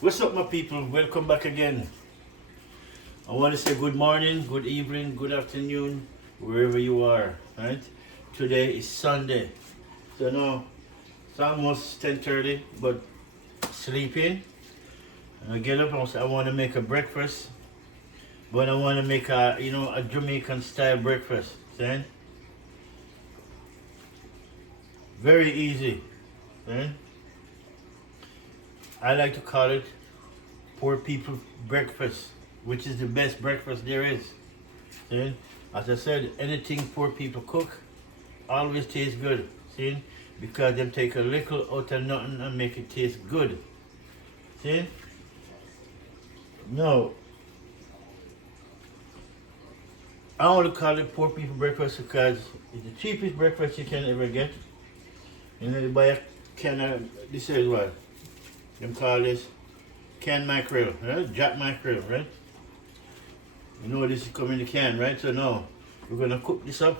What's up, my people? Welcome back again. I want to say good morning, good evening, good afternoon, wherever you are. Right? Today is Sunday, so now it's almost 10:30, but sleeping. And I get up and I want to make a breakfast, but I want to make a Jamaican style breakfast. Then very easy. Then I like to call it poor people breakfast, which is the best breakfast there is. See? As I said, anything poor people cook always tastes good. See? Because them take a little out of nothing and make it taste good. See? No. I want to call it poor people breakfast because it's the cheapest breakfast you can ever get. You know, you buy a can of, this is what? Them call this canned mackerel, right? Jack mackerel, right? You know this is coming in the can, right? So now we're gonna cook this up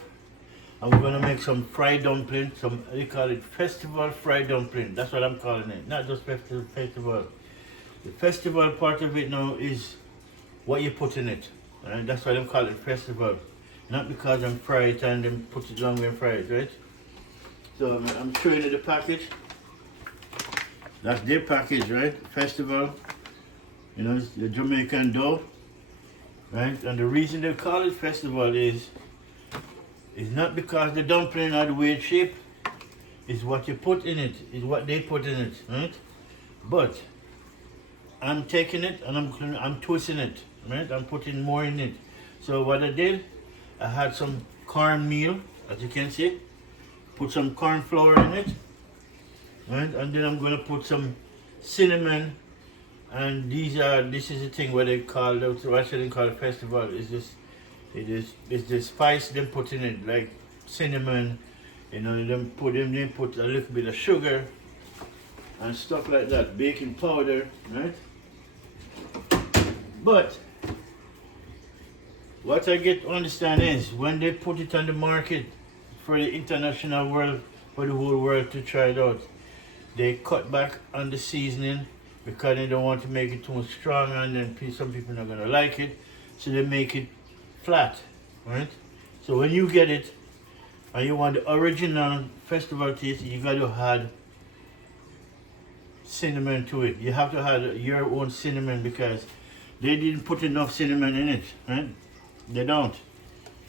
and we're gonna make some fried dumpling, they call it festival fried dumpling. That's what I'm calling it, not just festival. The festival part of it now is what you put in it. Right? That's why I'm calling it festival. Not because I'm fried it and then put it long and fry it, right? So I'm showing you the package. That's their package, right? Festival. You know, it's the Jamaican dough. Right? And the reason they call it festival is not because the dumpling are the weird shape. It's what you put in it. It's what they put in it, right? But I'm taking it and I'm twisting it, right? I'm putting more in it. So what I did, I had some cornmeal, as you can see. Put some corn flour in it. Right? And then I'm going to put some cinnamon, and this is the thing where they call it, what should they call it, festival, it's the spice they put in it, like cinnamon, you know, they put a little bit of sugar and stuff like that, baking powder, right? But what I get to understand is when they put it on the market for the international world, for the whole world to try it out, they cut back on the seasoning because they don't want to make it too much strong, and then some people are not going to like it, so they make it flat, right? So when you get it and you want the original festival taste, you got to add cinnamon to it. You have to add your own cinnamon because they didn't put enough cinnamon in it, right? They don't.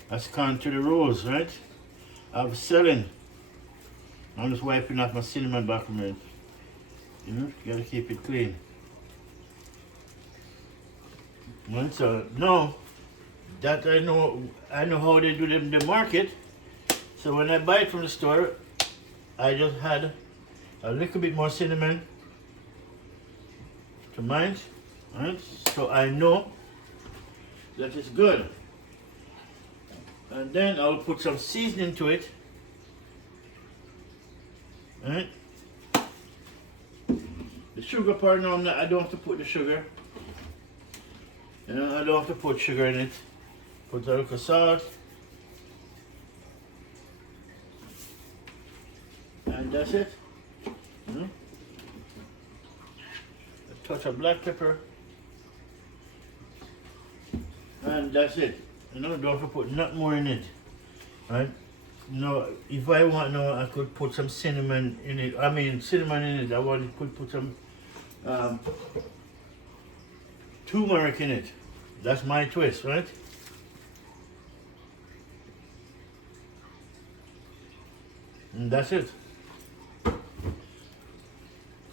That's gone to the rules, right? Of selling. I'm just wiping off my cinnamon back from it. You know, you gotta keep it clean. Right, so now that I know how they do them in the market. So when I buy it from the store, I just had a little bit more cinnamon to mine. Right? So I know that it's good. And then I'll put some seasoning to it. Right? The sugar part, no, I don't have to put the sugar. You know, I don't have to put sugar in it. Put a little salt. And that's it. You know? A touch of black pepper. And that's it. You know, don't have to put nothing more in it. Right? No, if I want now, I could put some cinnamon in it. I mean, cinnamon in it. Could put some turmeric in it. That's my twist, right? And that's it.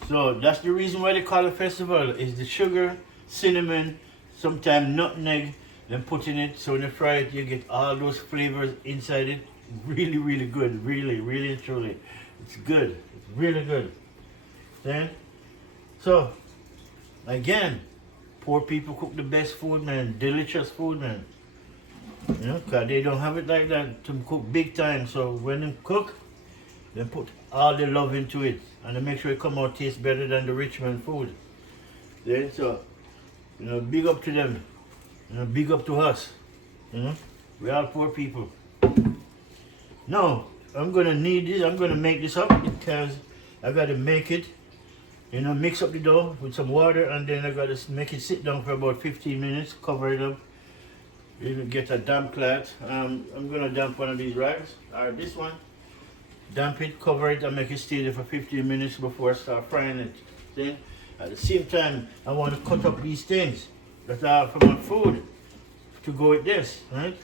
So that's the reason why they call it festival. Is the sugar, cinnamon, sometimes nutmeg. Then put in it. So when you fry it, you get all those flavors inside it. Really, really good. Really, really, truly. It's good. It's really good. Then, so, again, poor people cook the best food, man. Delicious food, man. You know, because they don't have it like that to cook big time. So when they cook, they put all the love into it. And they make sure it come out taste better than the rich man food. Then, so, you know, big up to them. You know, big up to us. You know, we are poor people. Now, I'm gonna need this. I'm gonna make this up because I gotta make it You know, mix up the dough with some water, and then I gotta make it sit down for about 15 minutes, cover it up. You get a damp cloth. I'm gonna damp one of these rags, or this one. Damp it, cover it, and make it stay there for 15 minutes before I start frying it. See? At the same time, I want to cut up these things that are for my food to go with this, right?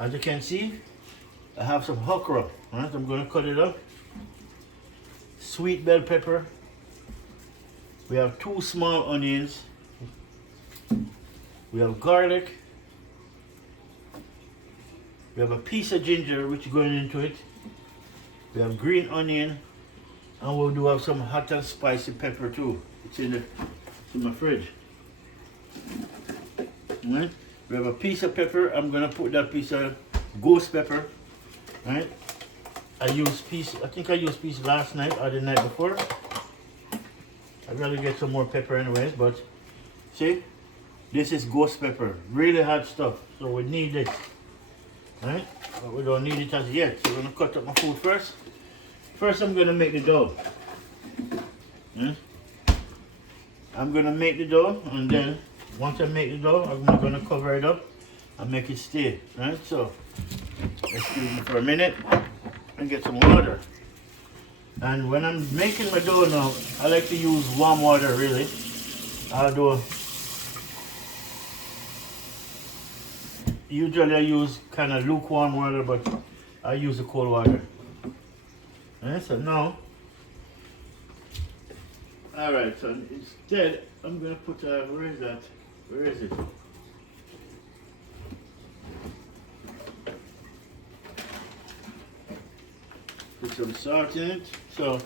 As you can see, I have some okra, right? I'm gonna cut it up. Sweet bell pepper. We have 2 small onions. We have garlic. We have a piece of ginger which is going into it. We have green onion, and we do have some hot and spicy pepper too. It's in my fridge. Right? We have a piece of pepper. I'm gonna put that piece of ghost pepper. Right? I think I used piece last night or the night before. I'd rather get some more pepper anyways, but see, this is ghost pepper, really hot stuff. So we need it. Right? But we don't need it as yet. So we're gonna cut up my food first. First, I'm gonna make the dough. I'm gonna make the dough, and then once I make the dough, I'm gonna cover it up and make it stay. Right? So excuse me for a minute and get some water. And when I'm making my dough now, I like to use warm water really. Although usually I use kind of lukewarm water, but I use the cold water. Alright, so now, alright, so instead I'm going to put, where is that? Where is it? Put some salt in it. So,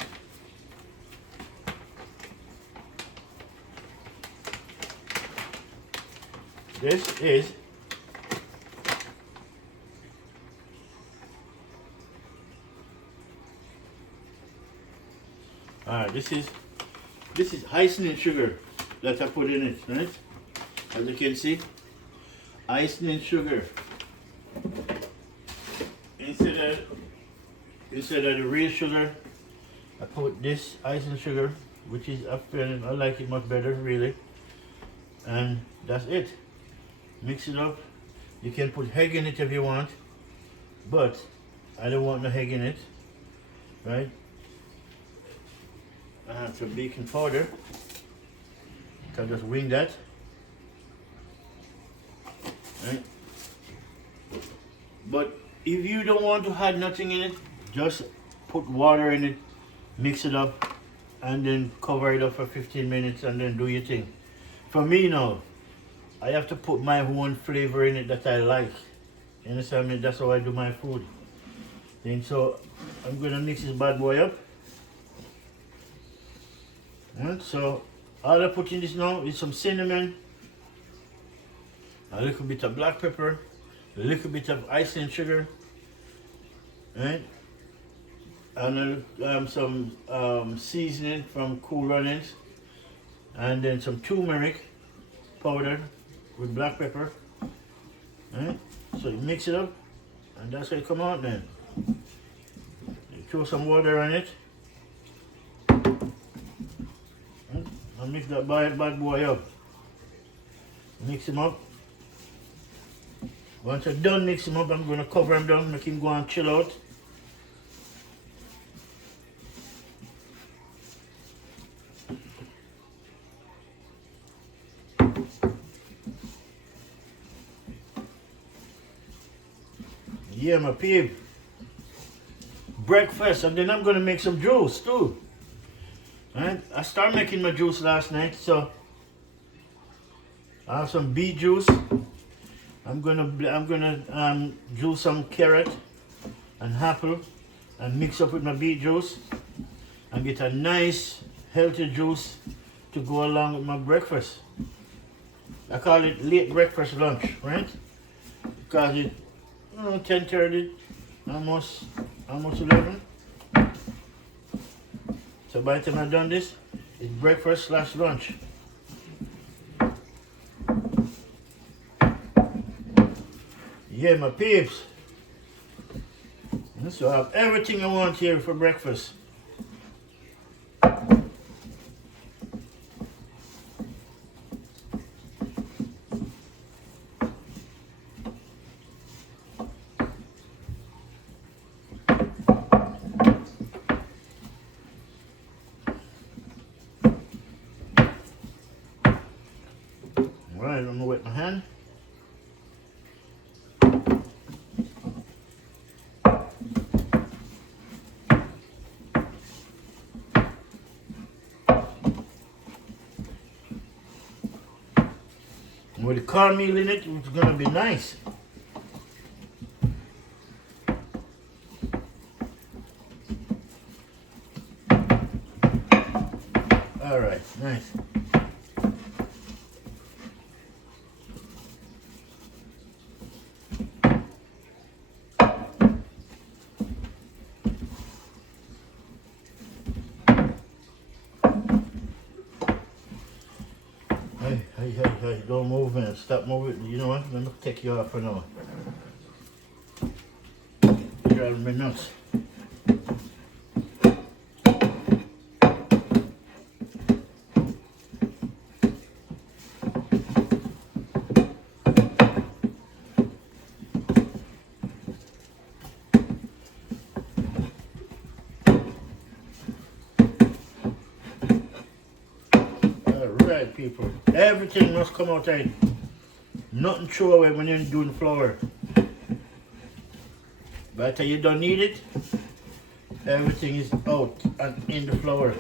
this is this is icing sugar that I put in it, right? As you can see, icing sugar. Instead of the real sugar, I put this icing sugar, which is I like it much better really. And that's it. Mix it up. You can put egg in it if you want, but I don't want no egg in it, right? I have some baking powder. Can just wing that. Right? But if you don't want to add nothing in it, just put water in it, mix it up, and then cover it up for 15 minutes and then do your thing. For me now, I have to put my own flavor in it that I like. You understand me? That's how I do my food. Then so I'm gonna mix this bad boy up. And so all I put in this now is some cinnamon, a little bit of black pepper, a little bit of icing sugar, right? And some seasoning from Cool Runnings, and then some turmeric powder with black pepper, right? So you mix it up, and that's how it come out then. You throw some water on it, and mix that bad boy up. Mix him up. Once I'm done mixing him up, I'm going to cover him down, make him go and chill out. Yeah, my peep. Breakfast, and then I'm going to make some juice too. Right? I started making my juice last night, so I have some beet juice. I'm gonna juice some carrot and apple and mix up with my beet juice and get a nice healthy juice to go along with my breakfast. I call it late breakfast lunch, right? Because it's 10:30, almost 11. So by the time I've done this, it's breakfast / lunch. Yeah, my peeps. So I have everything I want here for breakfast. Alright, I'm gonna wet my hand. And with the cornmeal in it, it's gonna be nice. Alright, nice. Hey, don't move, man. Stop moving. You know what? Let me take you off for now. You're driving me nuts. Alright, people. Everything must come out right. Nothing throw away when you're doing flour. By the time you don't need it, everything is out and in the flour.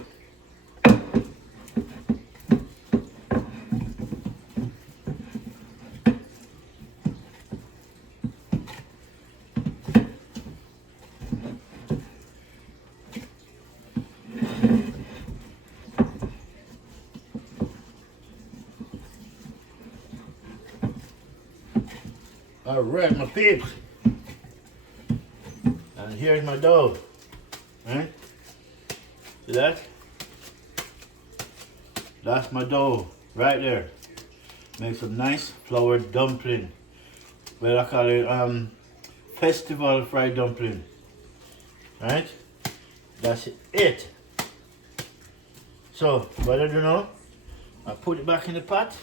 Alright, my peeps. And here's my dough. Right? See that? That's my dough right there. Make some nice flour dumpling. Well, I call it festival fried dumpling. Right? That's it. So, what I do now, I put it back in the pot.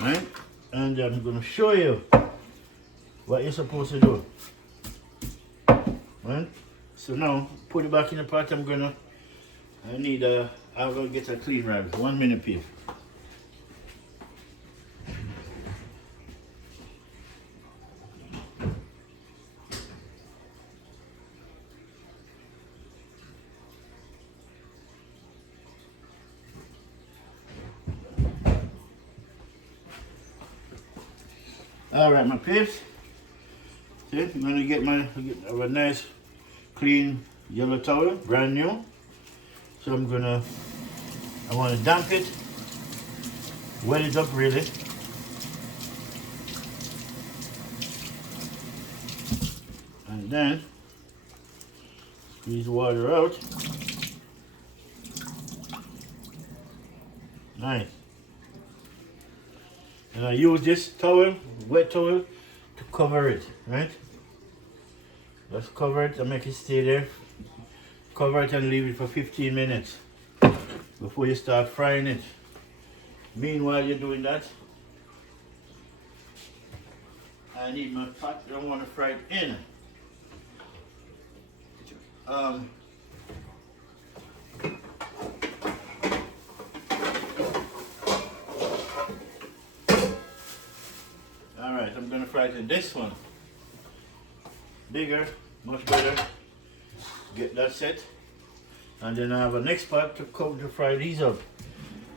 Right? And I'm going to show you what you're supposed to do. Right? So now, put it back in the pot. I'm going to get a clean rag. 1 minute, please. Alright, my peeps. See, I'm going to get a nice clean yellow towel, brand new. So I want to damp it, wet it up really. And then squeeze the water out. Nice. And I use this towel, wet towel, to cover it, right? Just cover it and make it stay there. Cover it and leave it for 15 minutes before you start frying it. Meanwhile you're doing that, I need my pot. I don't want to fry it in. Alright, I'm going to fry it in this one. Bigger, much better. Get that set. And then I have a next pot to fry these up.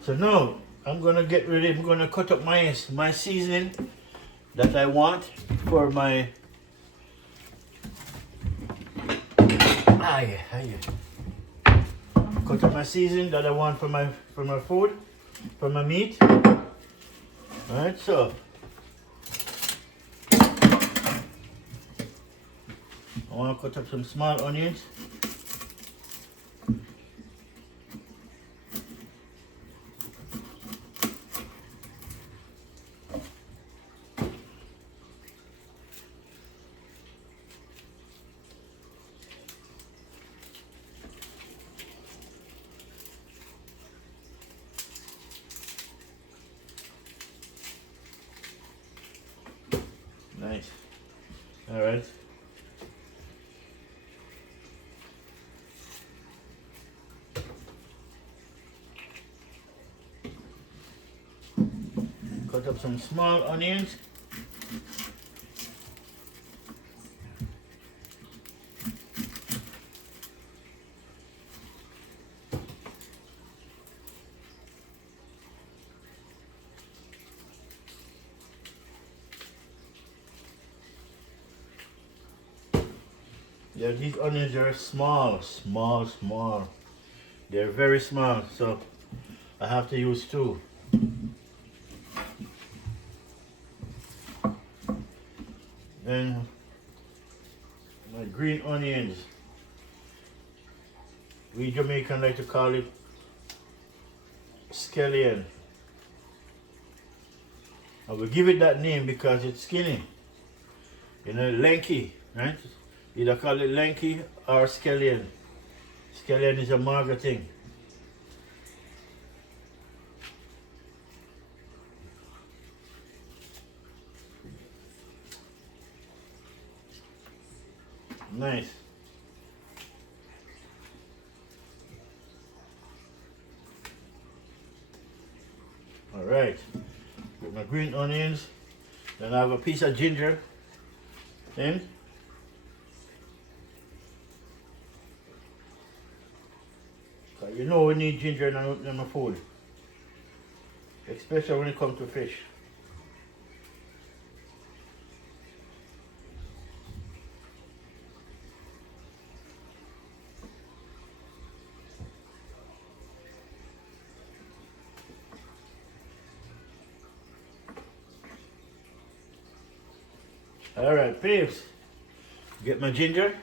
So now, I'm going to get ready. I'm going to cut up my seasoning that I want for my... Cut up my seasoning that I want for my food, for my meat. Alright, so... I want to cut up some small onions. Nice. All right. cut up some small onions. Yeah, these onions are small. They're very small, so I have to use two. Then my green onions. We Jamaican like to call it scallion. I will give it that name because it's skinny. You know, lanky, right? Either call it lanky or scallion. Scallion is a mager thing. Nice. All right. With my green onions. Then I have a piece of ginger. In. You know we need ginger in my food, especially when it comes to fish. All right, peeps. Get my ginger.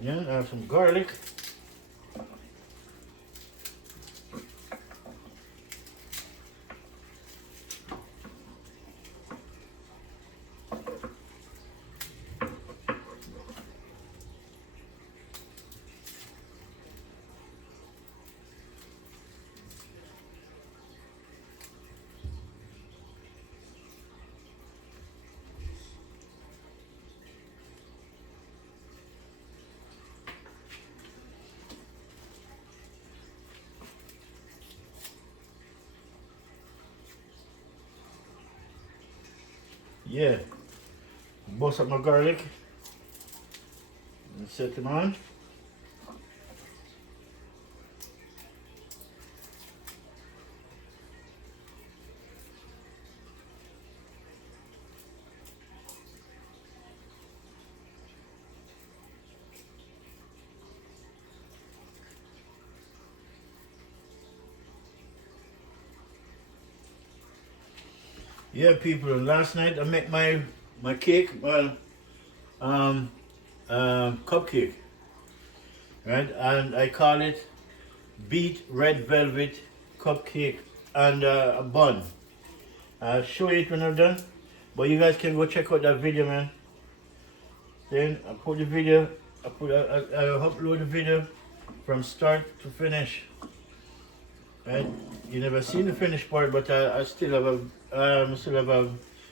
Yeah, I have some garlic. Yeah, bust up my garlic and set them on. Yeah, people. Last night I made my cake, well, cupcake, right? And I call it beet red velvet cupcake and a bun. I'll show you it when I'm done, but you guys can go check out that video, man. Then I put the video, I upload the video from start to finish. Right? You never seen the finished part, but I still have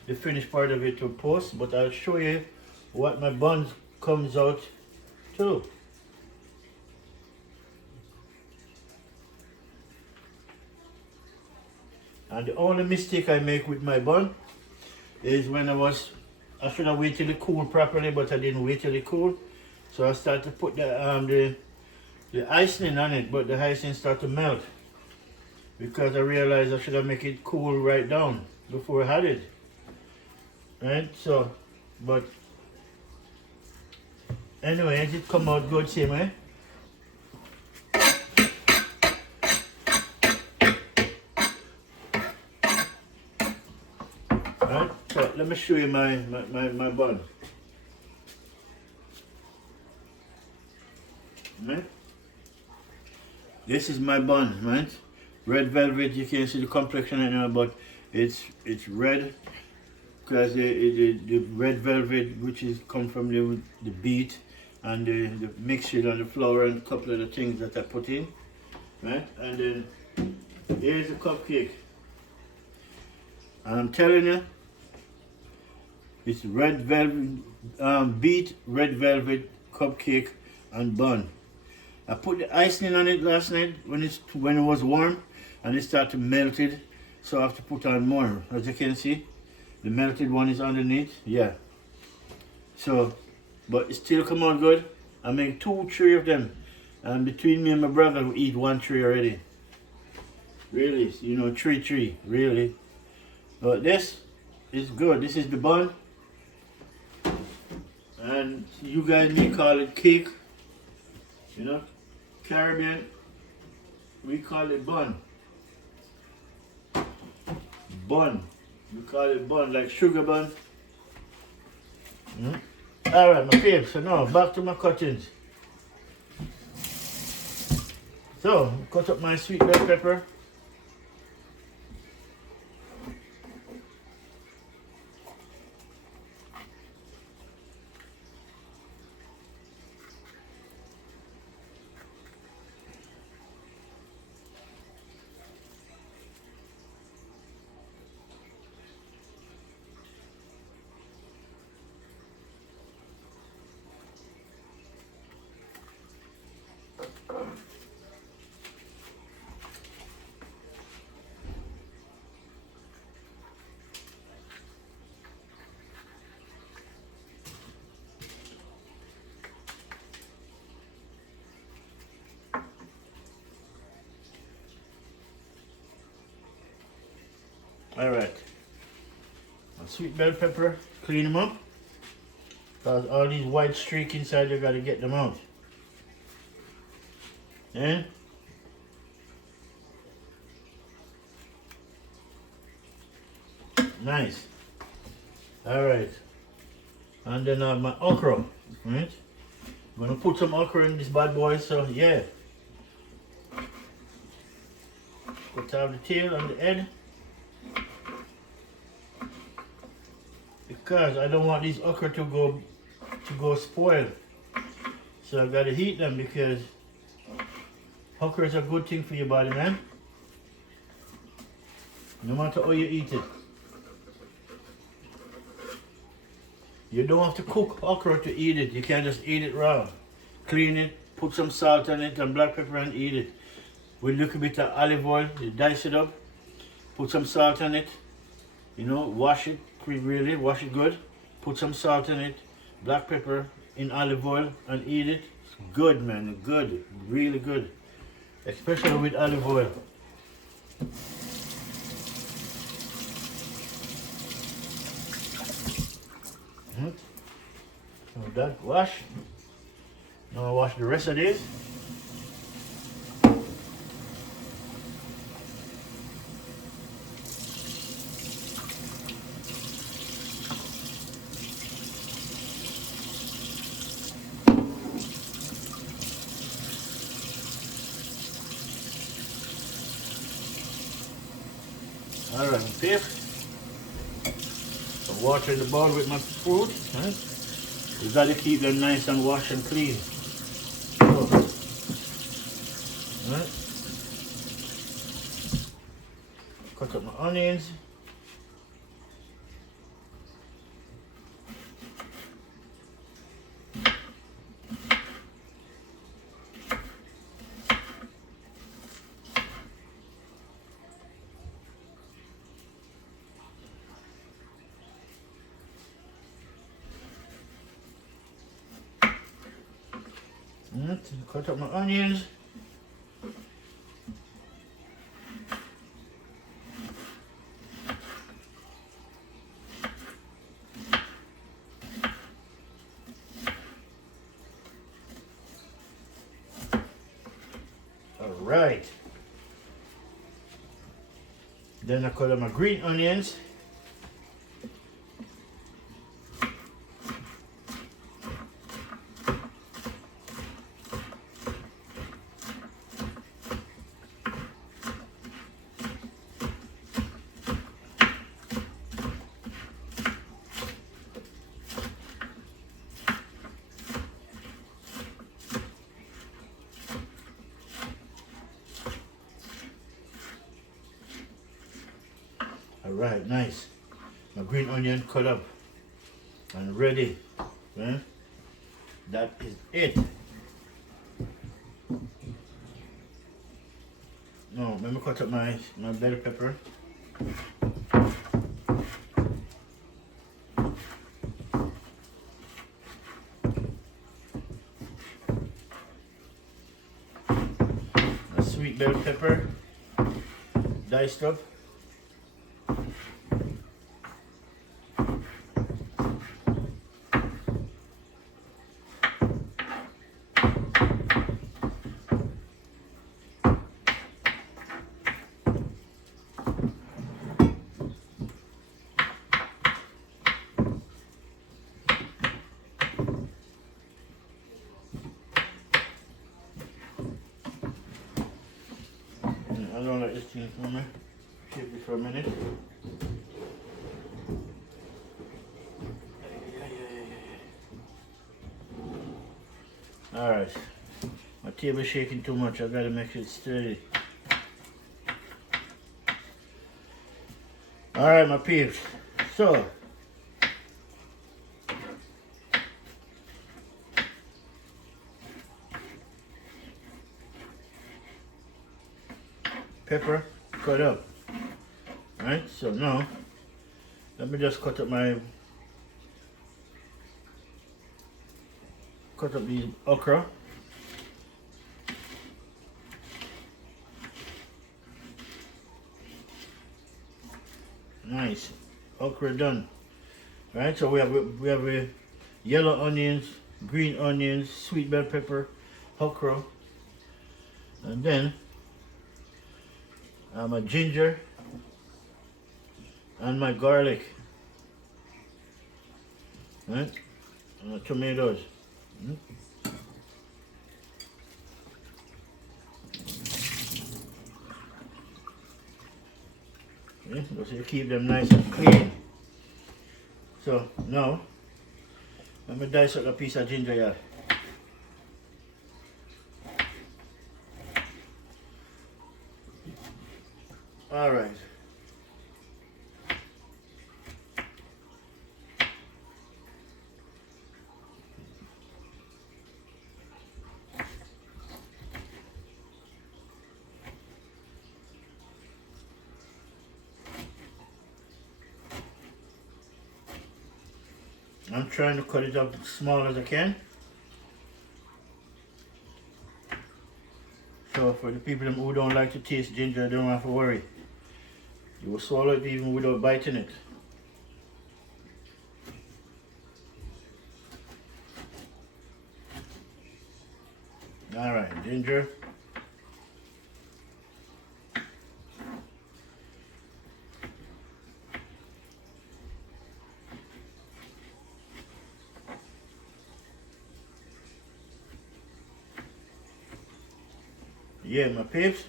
the finished part of it to post. But I'll show you what my bun comes out to. And the only mistake I make with my bun is when I should have waited till it cool properly, but I didn't wait till it cool. So I start to put the icing on it, but the icing start to melt. Because I realized I should have make it cool right down before I had it. Right? So, but anyway, it come out good same way. Alright, so let me show you my bun. Right? This is my bun, right? Red velvet, you can't see the complexion anymore, but it's red because the red velvet, which is come from the beet and the mixture and the flour and a couple of the things that I put in, right? And then here's the cupcake. And I'm telling you, it's red velvet, beet red velvet cupcake and bun. I put the icing on it last night when it was warm, and it started to melt it, So I have to put on more. As you can see, the melted one is underneath. Yeah. So, but it still come out good. I make 2, 3 of them. And between me and my brother, we eat 1 tray already. Really, you know, 3, really. But this is good. This is the bun. And you guys may call it cake. You know, Caribbean, we call it bun. Bun. We call it bun, like sugar bun. Alright, my babes, so now back to my cuttings. So, cut up my sweet bell pepper. Alright. Sweet bell pepper, clean them up. Because all these white streaks inside, you gotta get them out. And nice. Alright. And then I have my okra. Right? I'm gonna put some okra in this bad boy, so yeah. Cut out the tail and the head. Because I don't want these okra to go spoil. So I gotta heat them because okra is a good thing for your body, man. No matter how you eat it. You don't have to cook okra to eat it. You can just eat it raw. Clean it, put some salt on it and black pepper and eat it. With a little bit of olive oil, you dice it up, put some salt on it, you know, wash it, really wash it good, put some salt in it, black pepper in olive oil and eat it. It's good, man, good, really good, especially with olive oil. So that wash. Now I wash the rest of this. Alright, fifth. So water in the bowl with my fruit. Right? You gotta keep them nice and washed and clean. So, right? Cut up my onions. Cut up my onions. All right. Then I cut up my green onions. Alright, nice. My green onion cut up and ready. Okay? That is it. Now, let me cut up my bell pepper. A sweet bell pepper, diced up. I don't like this thing for me. Keep it for a minute. Alright. My table's shaking too much. I gotta make it steady. Alright, my peeps. So, pepper cut up. Right, so now let me just cut up the okra. Nice, okra done. Right, so we have yellow onions, green onions, sweet bell pepper, okra, and then my ginger and my garlic, right? And the tomatoes. Okay, so you keep them nice and clean. So now, let me dice up a piece of ginger here. All right. I'm trying to cut it up as small as I can. So for the people who don't like to taste ginger, don't have to worry. You will swallow it even without biting it. Alright, ginger. Yeah, my peeps.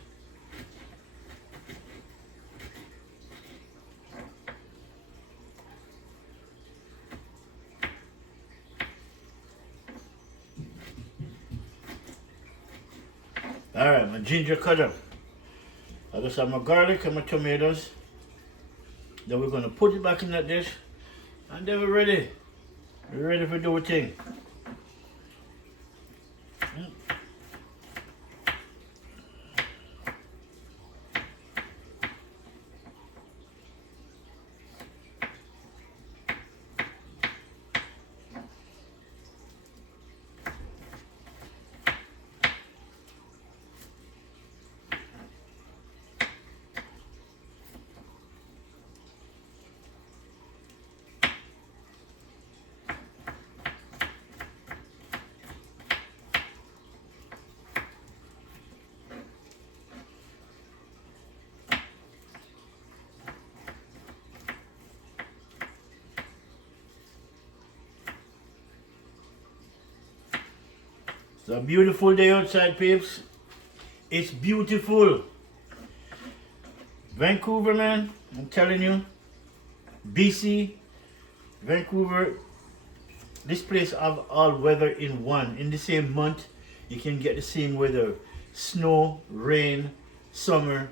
Alright, my ginger cut up. I just have my garlic and my tomatoes. Then we're going to put it back in that dish. And then we're ready. We're ready for do a thing. It's a beautiful day outside, peeps. It's beautiful. Vancouver, man, I'm telling you. BC, Vancouver, this place have all weather in one. In the same month, you can get the same weather. Snow, rain, summer,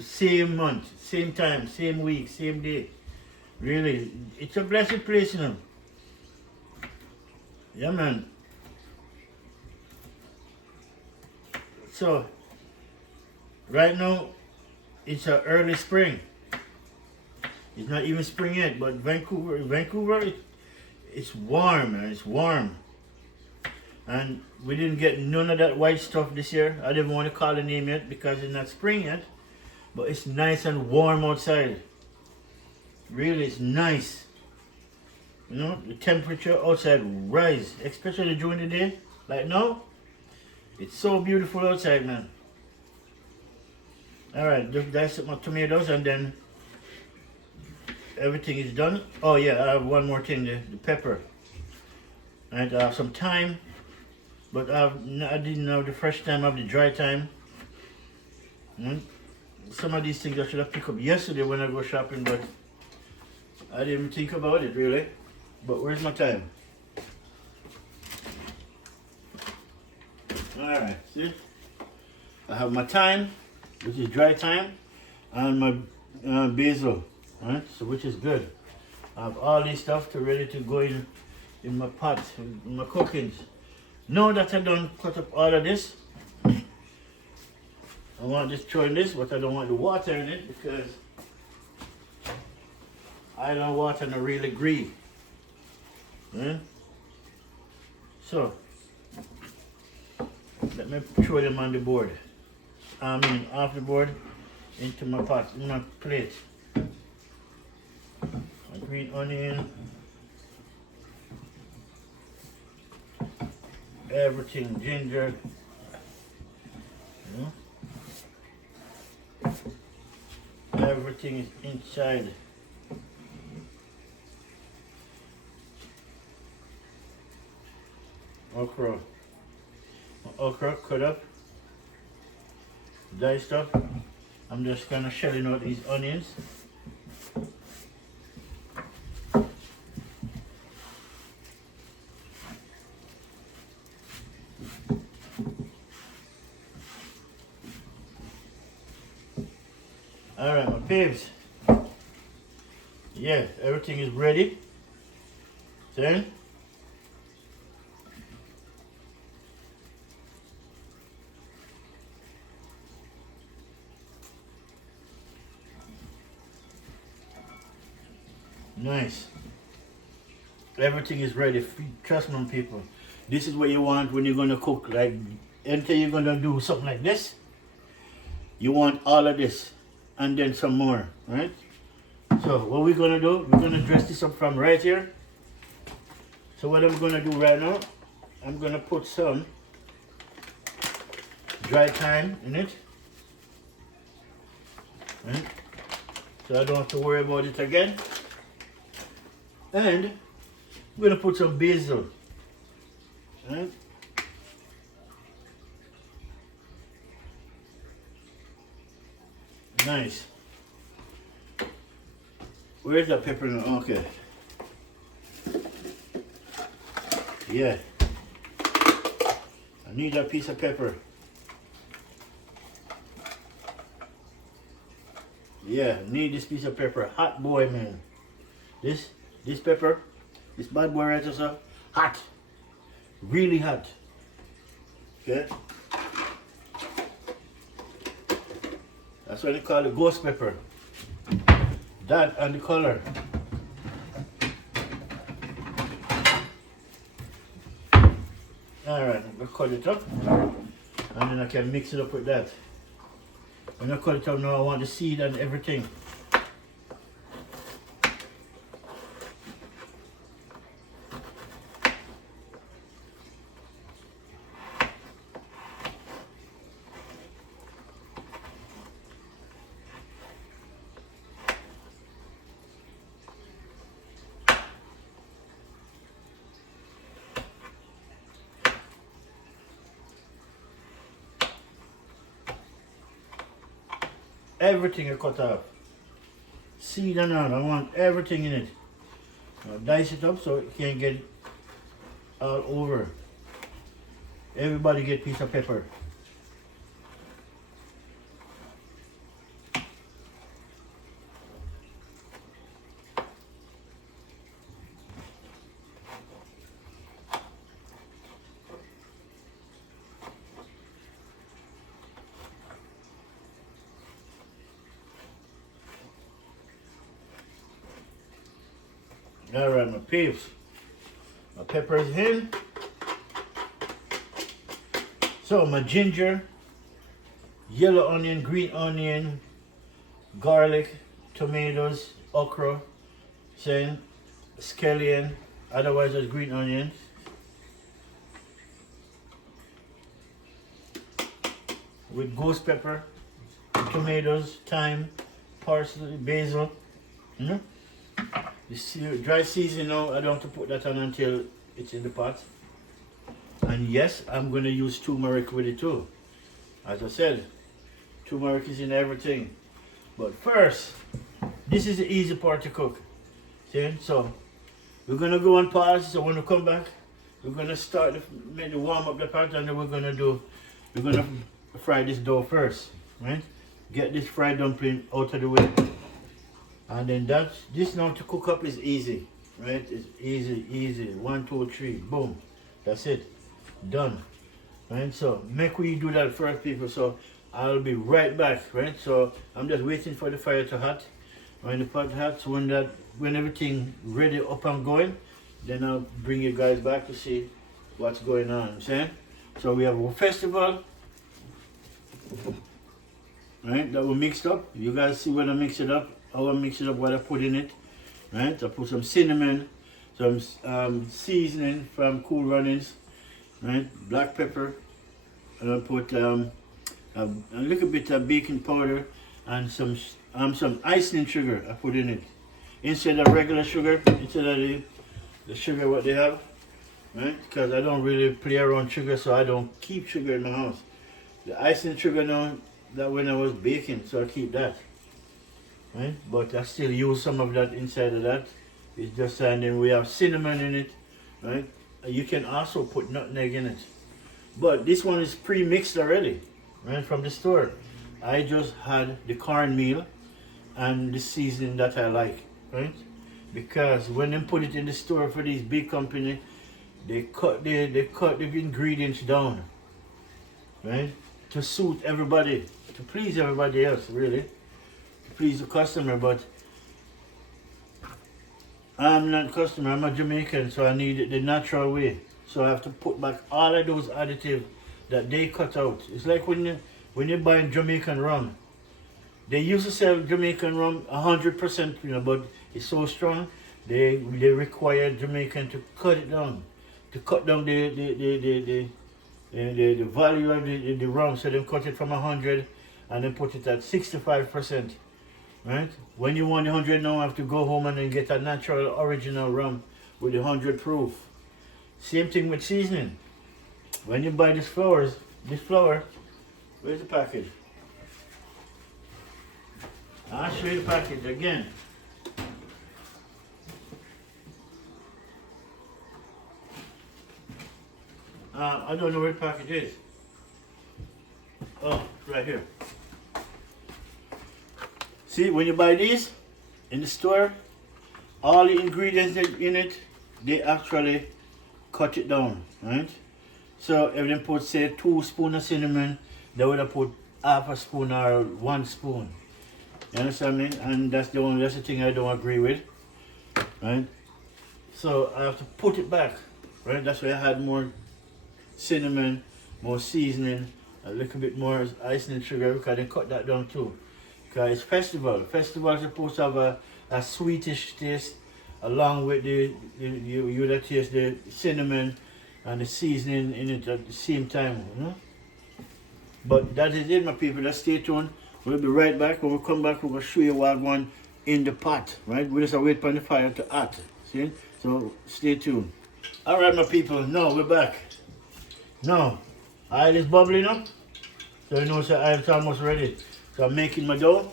same month, same time, same week, same day. Really, it's a blessed place, you know. Yeah, man. So, right now, it's a early spring. It's not even spring yet, but Vancouver, it's warm, man. It's warm. And we didn't get none of that white stuff this year. I didn't want to call the name yet because it's not spring yet. But it's nice and warm outside. Really, it's nice. You know, the temperature outside rise, especially during the day. Like now, it's so beautiful outside, man. Alright, just dice up my tomatoes and then everything is done. Oh yeah, I have one more thing, the pepper. And I have some thyme, but I didn't have the fresh thyme, I have the dry thyme. Some of these things I should have picked up yesterday when I go shopping, but I didn't even think about it really. But where's my thyme? Alright, see? I have my thyme, which is dry thyme, and my basil, right? So which is good. I have all this stuff ready to go in my pot, in my cookings. Now that I done cut up all of this, I want to just throw in this, but I don't want the water in it because I don't want to really grieve. Yeah? So let me throw them on the board. I mean off the board into my pot, in my plate. My green onion. Everything, ginger. You know? Everything is inside. Okra. Okra cut up, diced up. I'm just kind of shelling out these onions. Alright, my babes. Yeah, everything is ready. Then nice. Everything is ready. Trust me, people. This is what you want when you're gonna cook. Like, anytime you're gonna do something like this, you want all of this and then some more, right? So what we're gonna do, we're gonna dress this up from right here. So what I'm gonna do right now, I'm gonna put some dry thyme in it, right? So I don't have to worry about it again. And we're gonna put some basil, right? Nice. Where's that pepper now? Okay. Yeah. I need that piece of pepper. Yeah, I need this piece of pepper. Hot boy, man. This pepper, this bad boy right here, hot. Really hot. Okay? That's what they call the ghost pepper. That and the color. Alright, I'm gonna cut it up. And then I can mix it up with that. When I cut it up now, I want the seed and everything. Everything I cut off. Seed and all, I want everything in it. Now dice it up so it can't get all over. Everybody get a piece of pepper. Alright, my peeps. My pepper is in. So my ginger, yellow onion, green onion, garlic, tomatoes, okra, saying scallion, otherwise as green onions. With ghost pepper, tomatoes, thyme, parsley, basil. The dry season now, I don't have to put that on until it's in the pot. And yes, I'm going to use turmeric with it too. As I said, turmeric is in everything. But first, this is the easy part to cook. See? So, we're going to go on pause. So when we come back, we're going to start, maybe warm up the pot, and then we're going to fry this dough first. Right? Get this fried dumpling out of the way. And then this now to cook up is easy. Right? It's easy. 1, 2, 3, boom. That's it. Done. Right? So make we do that first, people. So I'll be right back. Right? So I'm just waiting for the fire to hot. When the pot hot, so when everything ready up and going, then I'll bring you guys back to see what's going on. See? So we have a festival, right? That we mixed up. You guys see when I mix it up. How I mix it up, what I put in it. Right? I put some cinnamon, some seasoning from Cool Runnings, right? Black pepper, and I put a little bit of baking powder and some icing sugar I put in it. Instead of regular sugar, instead of the sugar what they have, right? Because I don't really play around sugar, so I don't keep sugar in my house. The icing sugar now, that when I was baking, so I keep that. Right? But I still use some of that inside of that. It's just, and then we have cinnamon in it, right? You can also put nutmeg in it. But this one is pre-mixed already, right, from the store. I just had the cornmeal and the seasoning that I like, right? Because when they put it in the store for these big company, they cut the ingredients down, right? To suit everybody, to please everybody else, really. Please the customer, but I'm not a customer, I'm a Jamaican, so I need it the natural way. So I have to put back all of those additives that they cut out. It's like when you're buying Jamaican rum. They used to sell Jamaican rum 100%, but it's so strong, they require Jamaican to cut it down, to cut down the value of the rum. So they cut it from 100 and then put it at 65%. Right? When you want 100 now, you have to go home and then get a natural original rum with 100 proof. Same thing with seasoning. When you buy this flour, where's the package? I'll show you the package again. I don't know where the package is. Oh, right here. See, when you buy these in the store, all the ingredients in it, they actually cut it down, right? So if they put, say, 2 spoons of cinnamon, they would have put half a spoon or 1 spoon. You understand me? And that's the thing I don't agree with, right? So I have to put it back, right? That's why I had more cinnamon, more seasoning, a little bit more icing and sugar, because they cut that down too. Because it's festival. Festival is supposed to have a sweetish taste, along with you taste the cinnamon and the seasoning in it at the same time. But that is it, my people. Just stay tuned. We'll be right back. When we come back, we're going to show you what one in the pot, right? We just wait for the fire to hot. See? So stay tuned. All right, my people. Now we're back. Now, oil is bubbling up. So you know, so oil is almost ready. So I'm making my dough,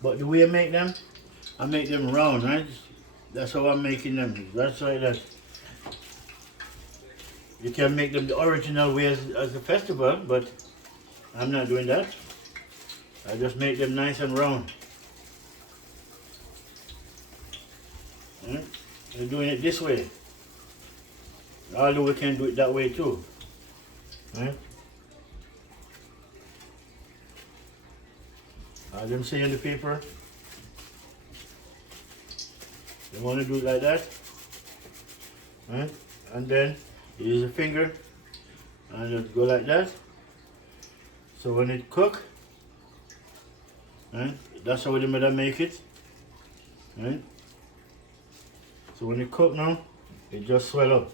but the way I make them round, right? That's how I'm making them. That's like that. You can make them the original way as a festival, but I'm not doing that. I just make them nice and round. Right? We're doing it this way. Although we can do it that way too. Right? As I'm saying in the paper, you want to do it like that. right? And then you use a finger and just go like that. So when it cook, right? That's how the mother make it, right? So when it cook now, it just swell up.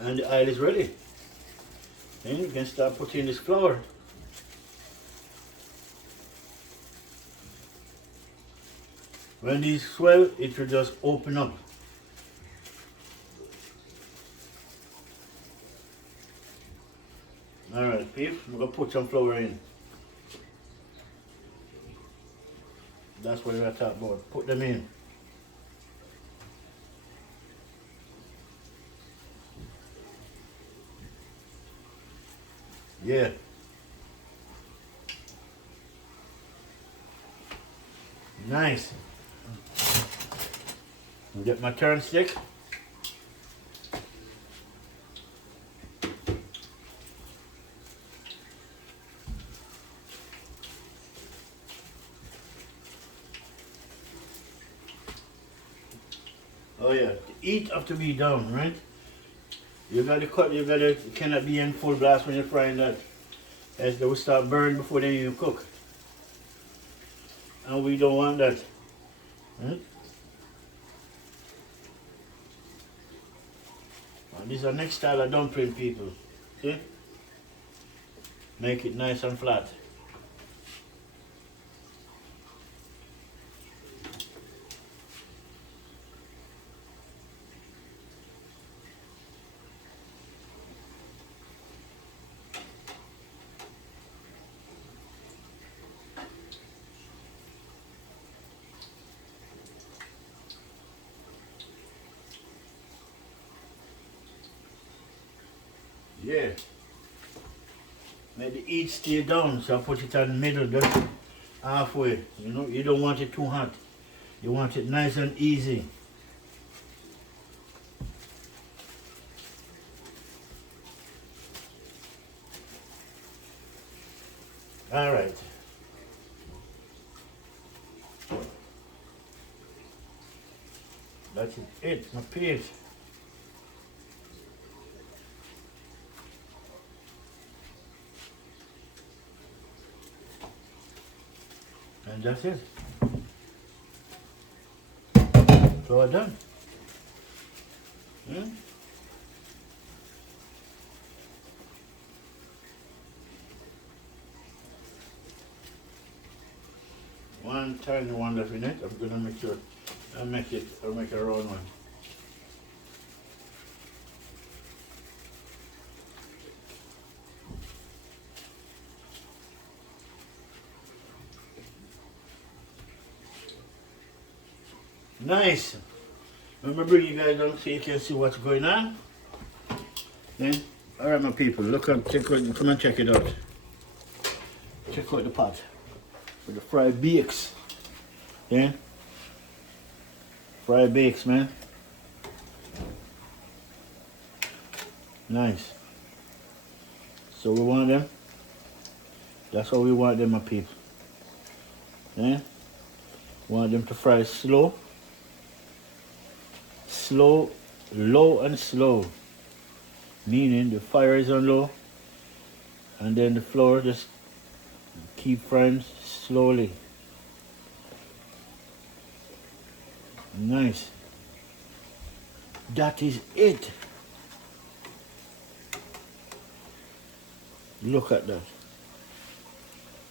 And the oil is ready. Then you can start putting this flour. When these swell, it will just open up. Alright, peeps, I'm gonna put some flour in. That's what we're talking about. Put them in. Yeah. Nice. I'll get my turn stick. Oh yeah, the heat have to be down, right? You gotta cut, you cannot be in full blast when you're frying that. As they will start burning before they even cook. And we don't want that. Right? And this is the next style of dumpling, people. See? Make it nice and flat. Yeah. Make the heat stay down, so I put it in the middle, just halfway. You know, you don't want it too hot. You want it nice and easy. All right. That's it, my peas. And that's it. So done. Hmm? One tiny one left in it. I'm gonna make sure I'll make a round one. Nice. Let me bring you guys down so you can see what's going on. Then, alright my people, look and check out, come and check it out. Check out the pot for the fried bakes. Yeah? Fried bakes, man. Nice. So we want them. That's how we want them, my people. Yeah? Want them to fry slow. Slow, low and slow. Meaning the fire is on low and then the flour just keep frying slowly. Nice. That is it. Look at that.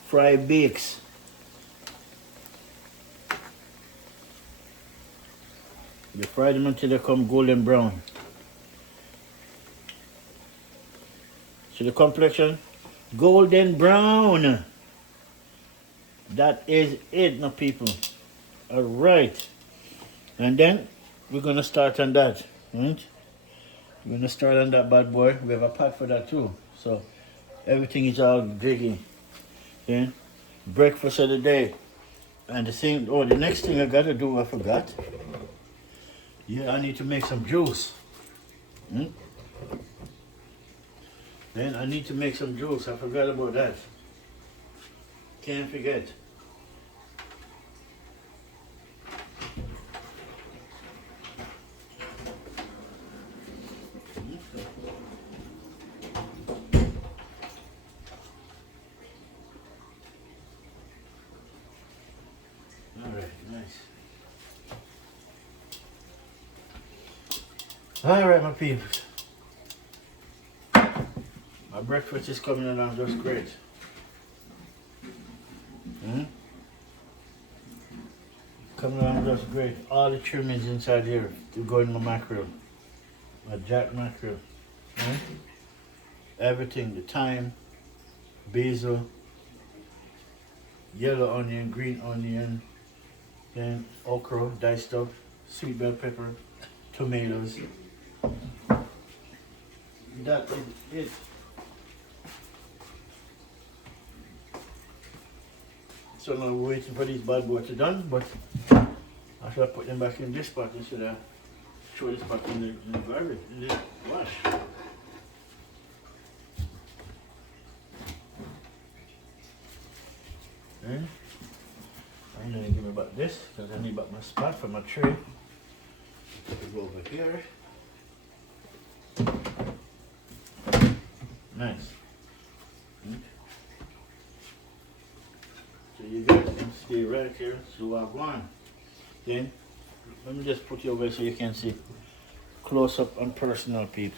Fried bakes. You fry them until they come golden brown. See the complexion? Golden brown. That is it, my people. Alright. And then we're gonna start on that. Right? We're gonna start on that bad boy. We have a pot for that too. So everything is all jiggy. Okay? Breakfast of the day. And the thing, oh, the next thing I gotta do, I forgot. Yeah, I need to make some juice. Then I need to make some juice. I forgot about that. Can't forget. Alright, my peeps. My breakfast is coming along just great. Coming along just great. All the trimmings inside here to go in my mackerel. My jack mackerel. Everything, the thyme, basil, yellow onion, green onion, then okra, diced up, sweet bell pepper, tomatoes. That is it. So now we're waiting for these bad boys to done, but I should put them back in this pot instead of throw this pot in the garbage, in the wash. I'm gonna give me back this because I need back my spot for my tray. Put it over here. Nice. So you guys can stay right here. So I want. Then let me just put you over so you can see close up and personal, peeps.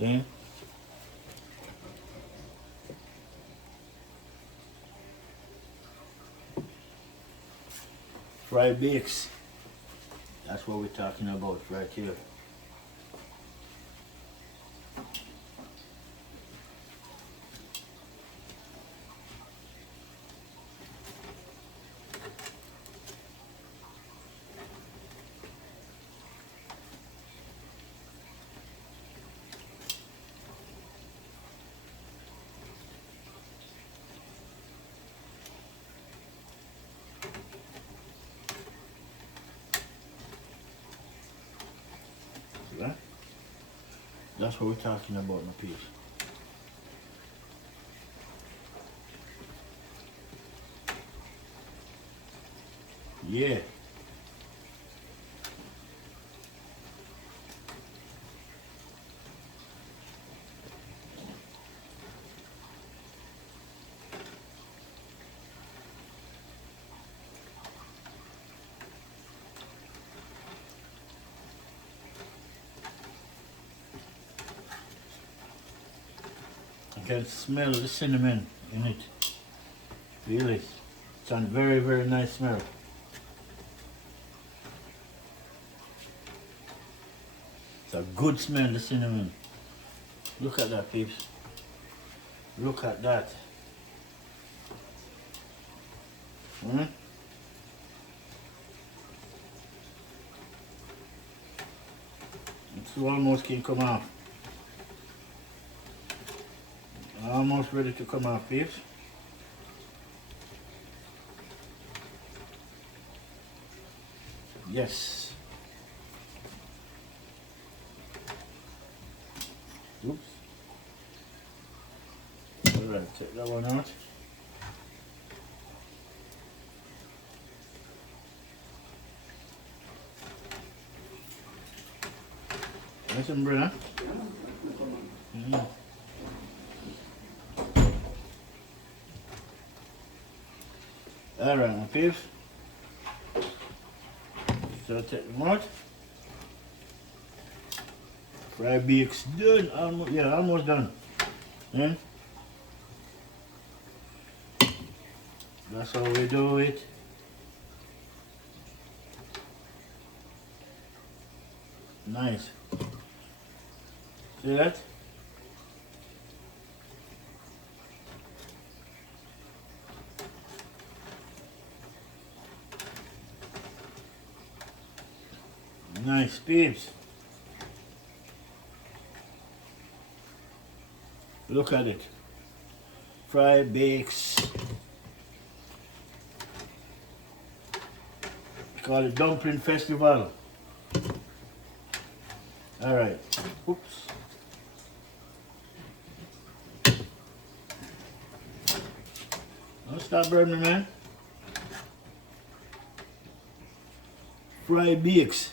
Then fried bakes. That's what we're talking about right here. Right? That's what we're talking about, my peeps. Yeah. I can smell the cinnamon in it. Really. It's a very, very nice smell. It's a good smell, the cinnamon. Look at that, peeps. Look at that. It's almost can come off. Almost ready to come off, peeps. Yes. Oops. Alright, take that one out. Nice and brown. Alright, my peeps. So take them out. Fried bakes done. Almost, yeah, almost done. Yeah. That's how we do it. Nice. See that? Nice, peeps. Look at it. Fried bakes. Call it dumpling festival. All right. Oops. Don't stop burning, man. Fried bakes.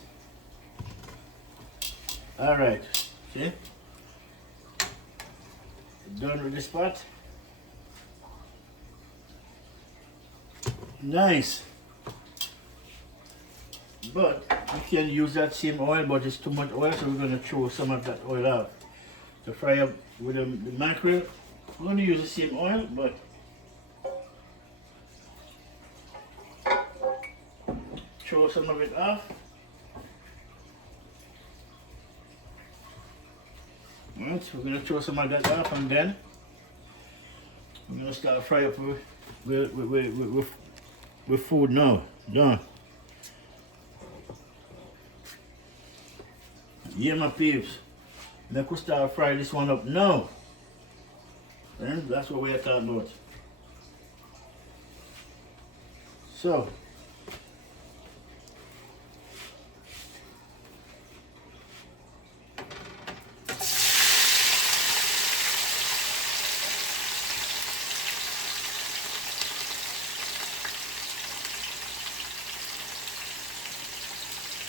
All right. See? Done with this pot. Nice. But you can use that same oil, but it's too much oil, so we're gonna throw some of that oil out. To fry up with the mackerel, we're gonna use the same oil, but throw some of it off. Alright, so we're gonna throw some of that off, and then we're gonna start fry up with food now. Done. Yeah, my peeps. Let us start fry this one up now. And that's what we're talking about. So,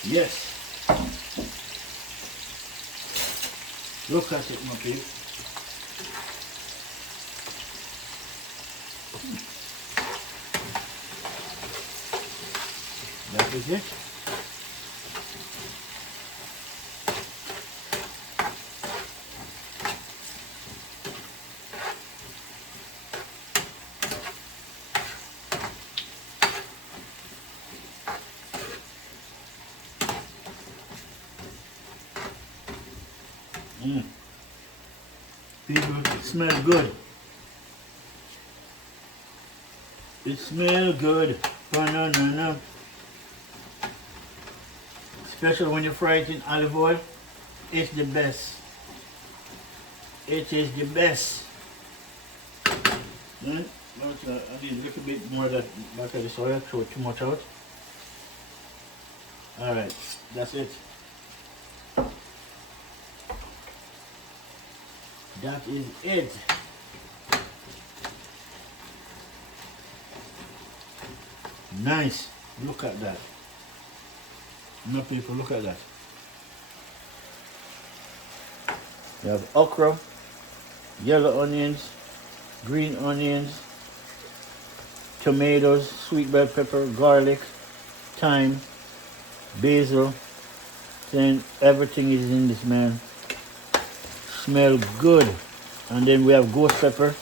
yes. Look at it, my people. That is it. People, it smells good. It smells good. Banana. Especially when you fry it in olive oil. It's the best. It is the best. I need a little bit more of that back of this oil, throw too much out. Alright, that's it. That is it. Nice. Look at that. No people, look at that. You have okra, yellow onions, green onions, tomatoes, sweet bell pepper, garlic, thyme, basil. Then everything is in this, man. Smell good. And then we have ghost pepper.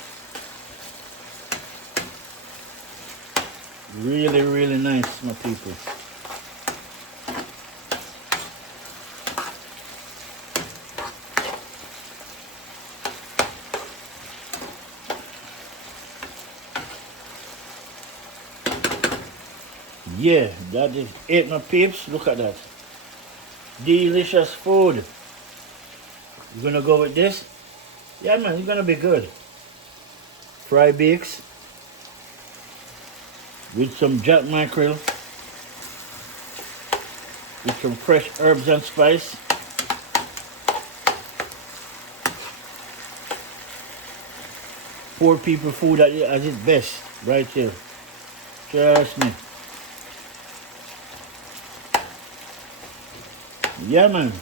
Really, really nice, my people. Yeah, that is it, my peeps. Look at that. Delicious food. You're gonna go with this? Yeah, man, it's gonna be good. Fry bakes with some jack mackerel, with some fresh herbs and spice. Poor people food at its best, right here. Trust me. Yeah, man.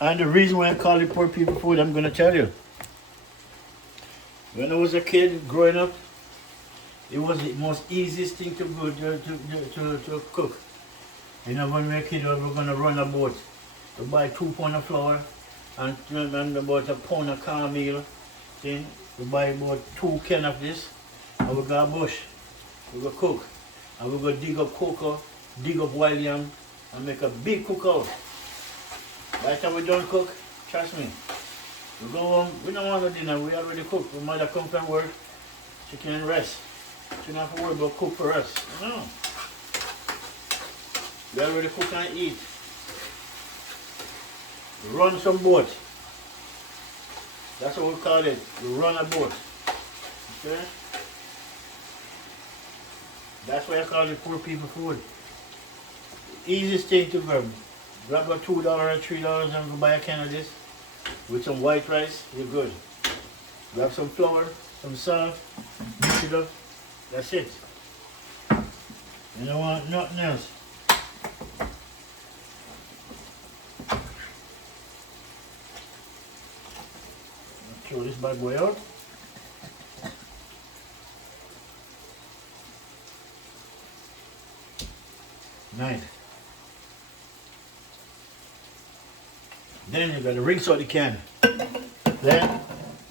And the reason why I call it poor people food, I'm gonna tell you. When I was a kid growing up, it was the most easiest thing to go to cook. You know, when we were a kid, we were gonna run a boat to buy 2 pounds of flour and about a pound of cornmeal. See, we buy about 2 cans of this, and we go to bush. We go cook, and we go dig up cocoa, dig up wild yam, and make a big cookout. By the time we don't cook, trust me, we go home, we don't want no dinner, we already cook. My mother come from work, she can rest. She don't have to worry about cook for us. No. We already cook and eat. Run some boat. That's what we call it. We run a boat. Okay? That's why I call it poor people food. Easiest thing to grab. Grab a $2 or $3 and go buy a can of this. With some white rice, you're good. Grab some flour, some salt, mix it up. That's it. You don't want nothing else. Throw this bad boy out. Nice. Then you gotta rinse out the can. Then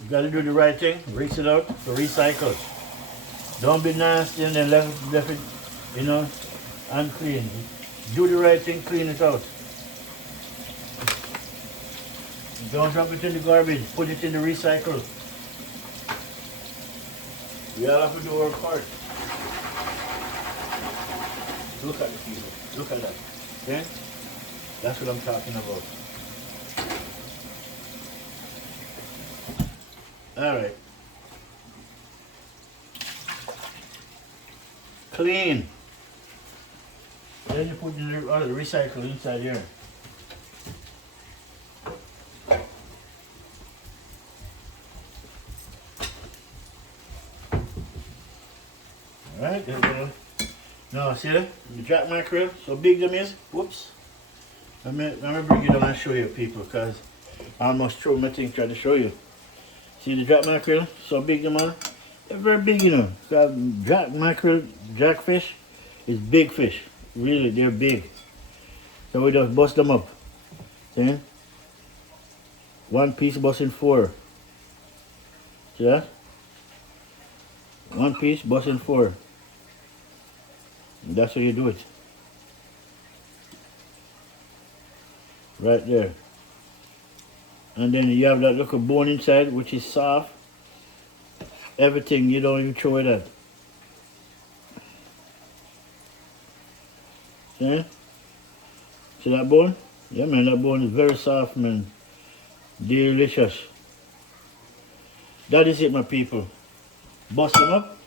you gotta do the right thing, rinse it out to recycle. Don't be nasty and then left it, you know, unclean. Do the right thing, clean it out. Don't drop it in the garbage, put it in the recycle. We all have to do our part. Look at the people, look at that. Okay? That's what I'm talking about. Alright. Clean. Then you put the recycle inside here. Alright, there we go. Now see that? The jack mackerel, so big them is. Whoops. Let me bring it down and show you people, because I almost threw my thing trying to show you. See the jack mackerel, so big them are. They're very big, you know. Because jack mackerel, jackfish is big fish. Really, they're big. So we just bust them up. See? One piece bust in 4. See that? One piece bust in 4. And that's how you do it. Right there. And then you have that little bone inside, which is soft. Everything, you don't even throw it out. See? See that bone? Yeah, man, that bone is very soft, man. Delicious. That is it, my people. Bust them up.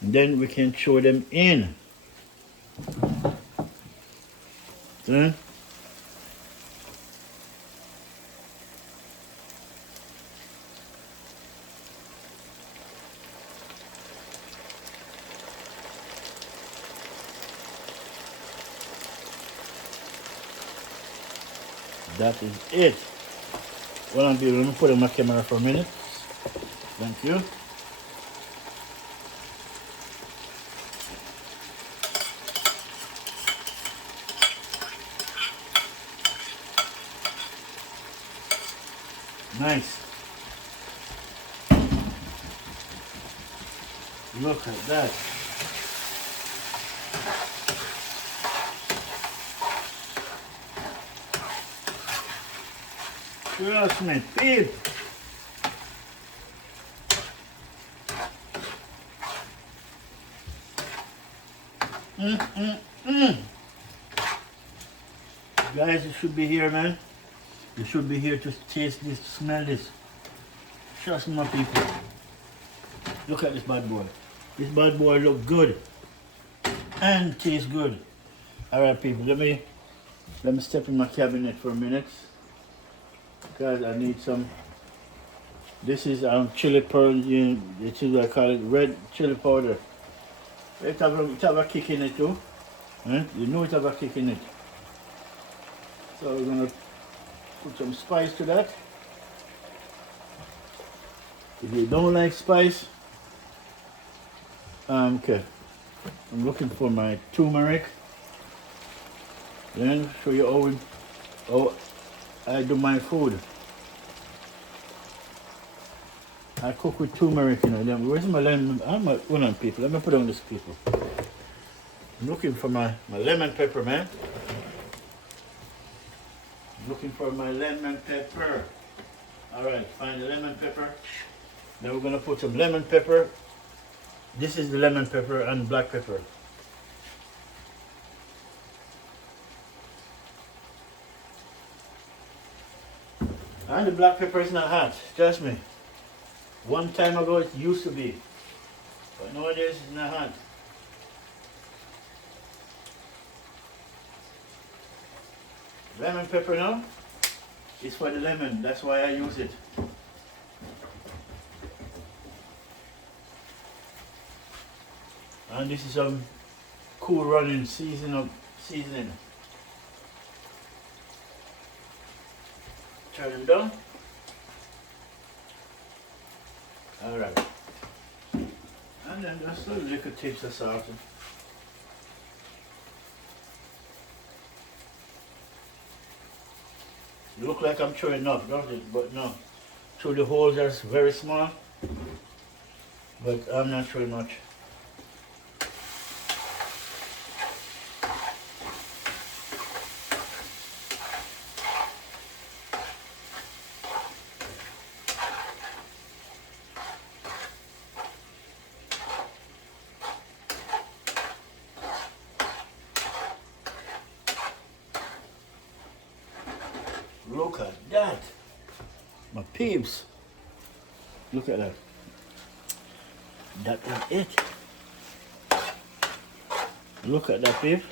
And then we can throw them in. See? That is it. Well, I'm going to put on my camera for a minute. Thank you. Nice. Look at that. Trust me, people. Guys, you should be here, man. You should be here to taste this, smell this. Trust me, my people. Look at this bad boy. This bad boy look good and tastes good. All right, people. Let me step in my cabinet for a minute. Guys, I need some. This is chili powder. This is what I call it, red chili powder. It have a kick in it too. You know it have a kick in it. So we're gonna put some spice to that. If you don't like spice, okay. I'm looking for my turmeric. Then show you how I do my food. I cook with turmeric, you know. Then where's my lemon? Hold on, people. Let me put on this, people. I'm looking for my lemon pepper, man. Looking for my lemon pepper. Alright, find the lemon pepper. Then we're gonna put some lemon pepper. This is the lemon pepper and black pepper. And the black pepper is not hot, trust me. One time ago it used to be. But nowadays it's not hot. Lemon pepper now is for the lemon, that's why I use it. And this is some cool running seasoning. Turn them down. Alright. And then just a little tips of salt. It look like I'm throwing up, don't it? But no. Through the holes are very small. But I'm not throwing much. Look at that. My peeps. Look at that. That is it. Look at that, peep.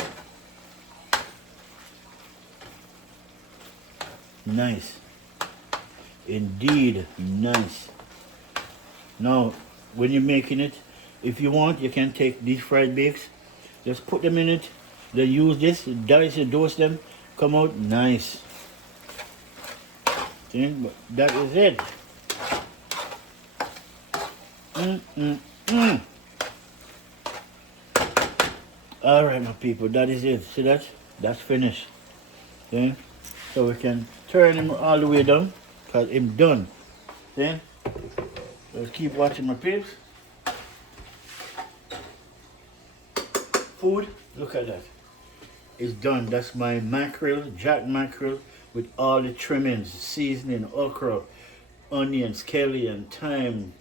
Nice. Indeed, nice. Now, when you're making it, if you want, you can take these fried bakes, just put them in it, then use this, dice and dose them, come out nice. See, but that is it. All right, my people, that is it. See that? That's finished. Okay? So we can turn him all the way down, because I'm done. See? Let's keep watching my peeps. Food, look at that. It's done. That's my mackerel, jack mackerel, with all the trimmings, seasoning, okra, onion, scallion, thyme,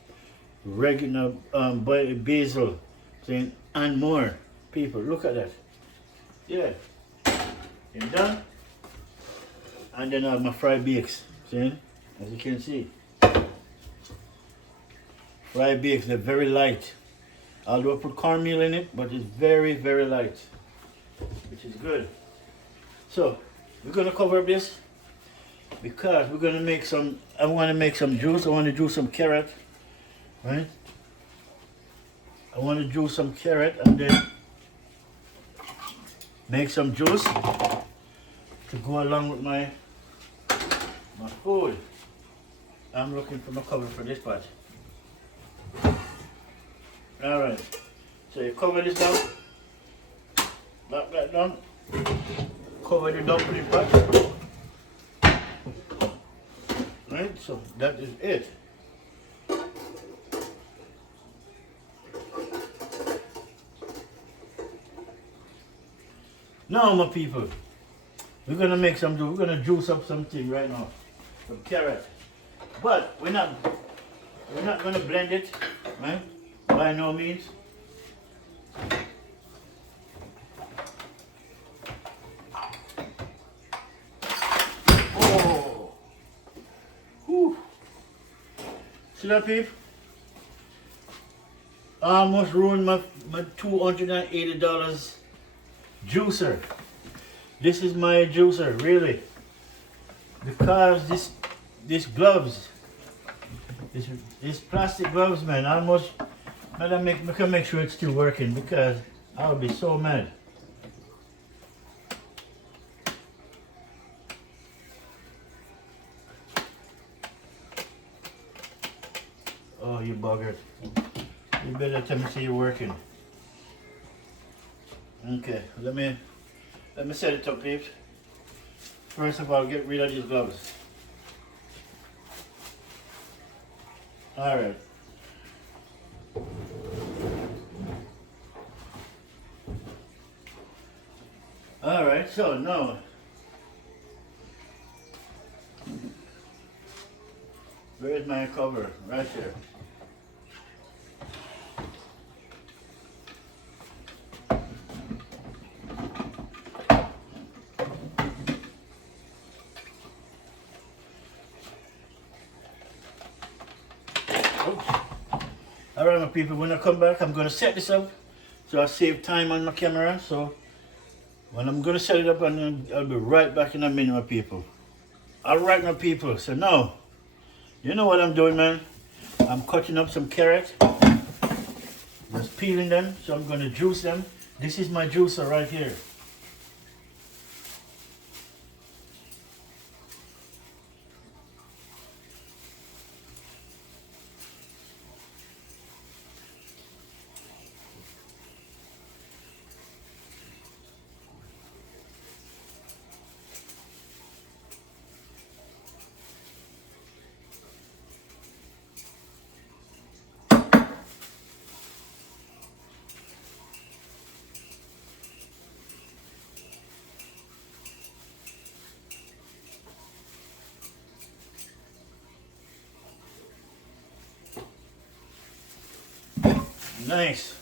regular basil, see? And more. People, look at that. Yeah. I'm done. And then I have my fried bakes. See? As you can see. Fried bakes, they're very light. Although I put cornmeal in it, but it's very, very light. Which is good. So, we're going to cover up this because we're going to make some, I want to make some juice. I want to juice some carrot. Right? I want to juice some carrot and then make some juice to go along with my food. I'm looking for my cover for this part. Alright, so you cover this down, lock that down, cover the dumpling pot. Right, so that is it. Now my people, we're gonna make some, we're gonna juice up something right now, some carrot. But we're not gonna blend it, right? By no means. Oh, whew. See that, peep? I almost ruined my $280 juicer. This is my juicer, really, because this gloves, this plastic gloves, man, I almost. But I can make sure it's still working because I'll be so mad. Oh, you buggers. You better tell me see you're working. Okay, let me set it up, peeps. First of all, get rid of these gloves. Alright. Alright, so now where's my cover? Right there. Alright, my people, when I come back, I'm going to set this up so I save time on my camera. So when I'm going to set it up, I'll be right back in a minute, my people. Alright, my people, so now, you know what I'm doing, man. I'm cutting up some carrot, just peeling them, so I'm going to juice them. This is my juicer right here. Nice.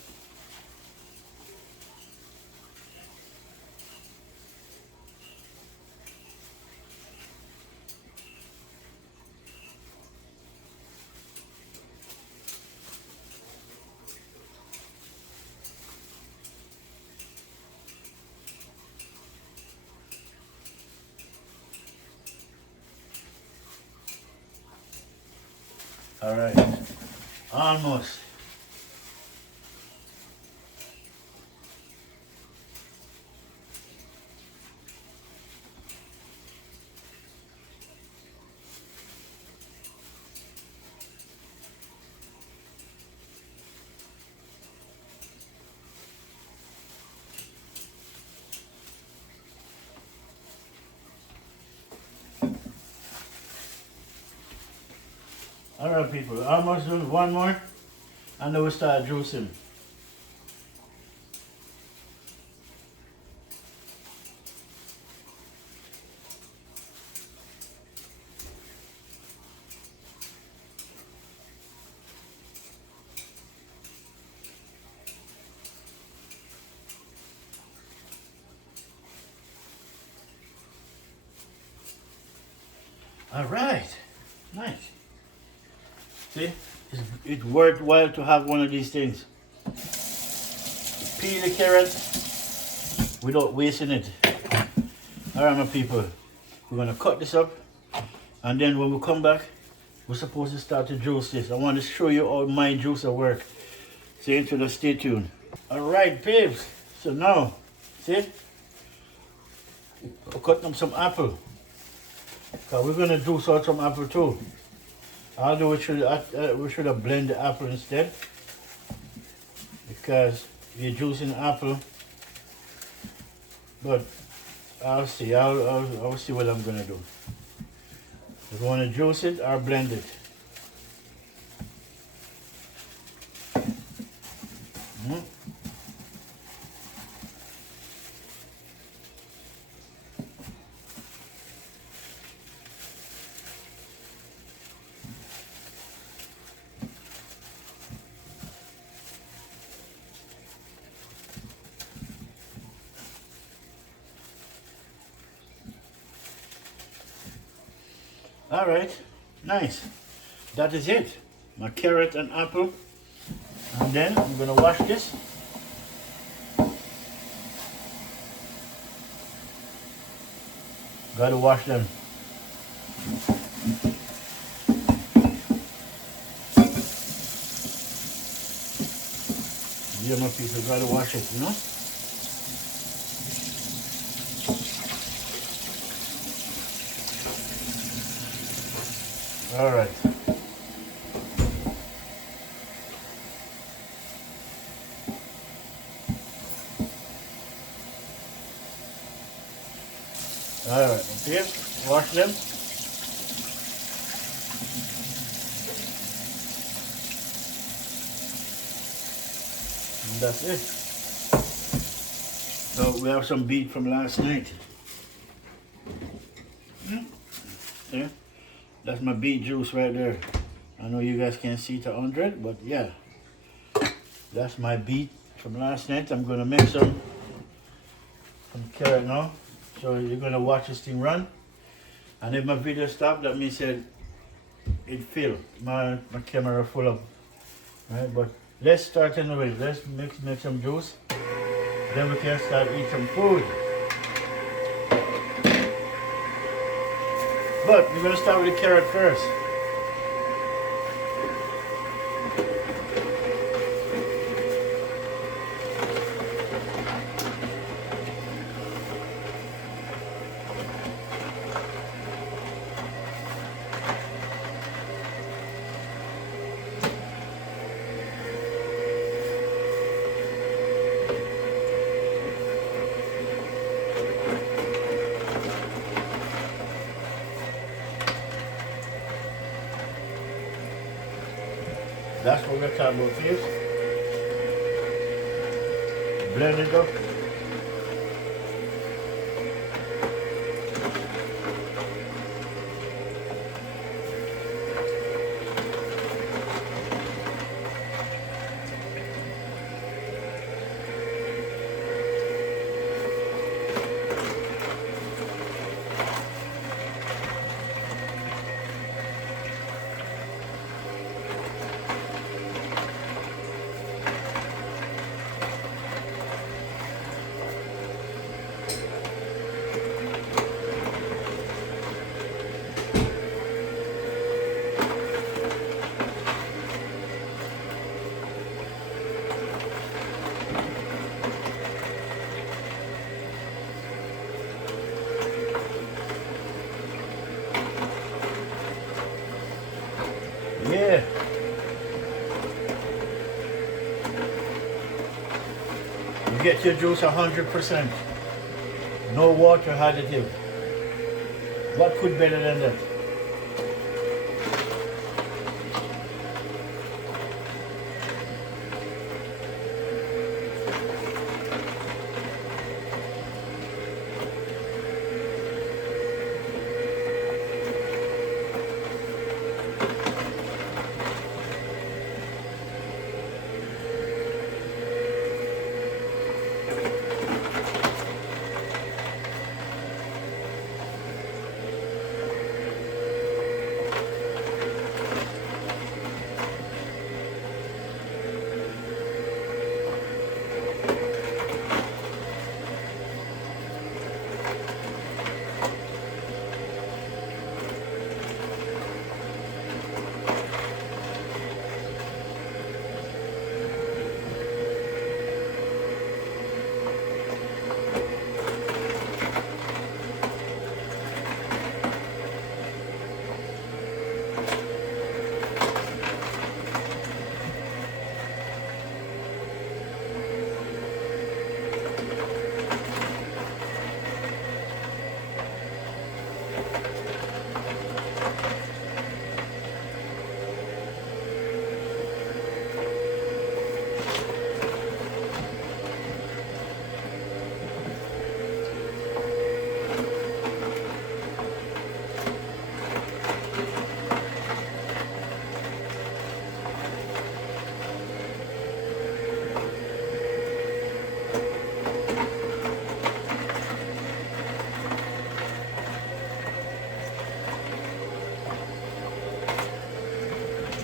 All right, almost. All right, people, almost done. One more, and then we start juicing. All right, nice. See, it's worthwhile to have one of these things. Peel the carrot without wasting it. All right, my people, we're gonna cut this up, and then when we come back, we're supposed to start to juice this. I want to show you how my juicer work. So stay tuned. All right, babes. So now, see, we're cutting up some apple. Cause we're gonna juice out some apple too. Although we should have blended the apple instead, because you're juicing apple. But I'll see. I'll see what I'm gonna do. If you want to juice it or blend it. All right, nice. That is it. My carrot and apple. And then I'm gonna wash this. Gotta wash them. Yeah, my people, gotta wash it, you know? All right. All right, okay, wash them. And that's it. So we have some beet from last night. Yeah, that's my beet juice right there. I know you guys can't see it 100, but yeah, that's my beet from last night. I'm gonna make some carrot now. So you're gonna watch this thing run, and if my video stopped, that means that it filled. My camera full of, right? But let's start anyway. Let's make some juice. Then we can start eating some food. But we're gonna start with the carrot first. That's what we're talking about first. Blend it up. get your juice 100%. No water additive. What could better than that?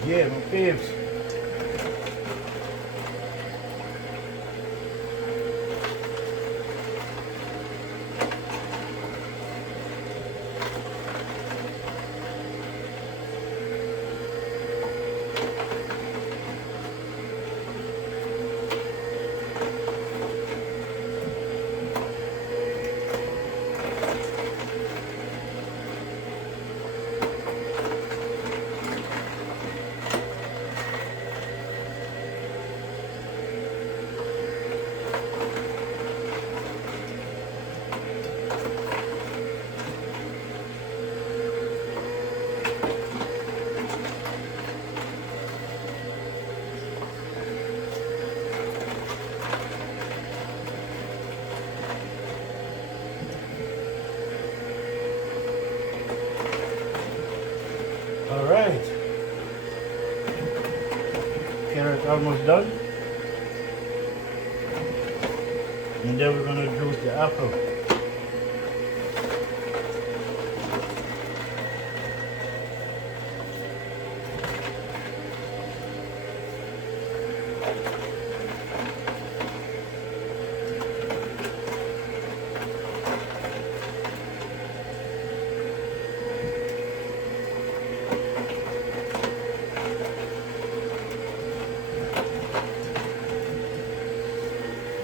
Yeah, my babes. All right. Carrot almost done. And then we're gonna juice the apple.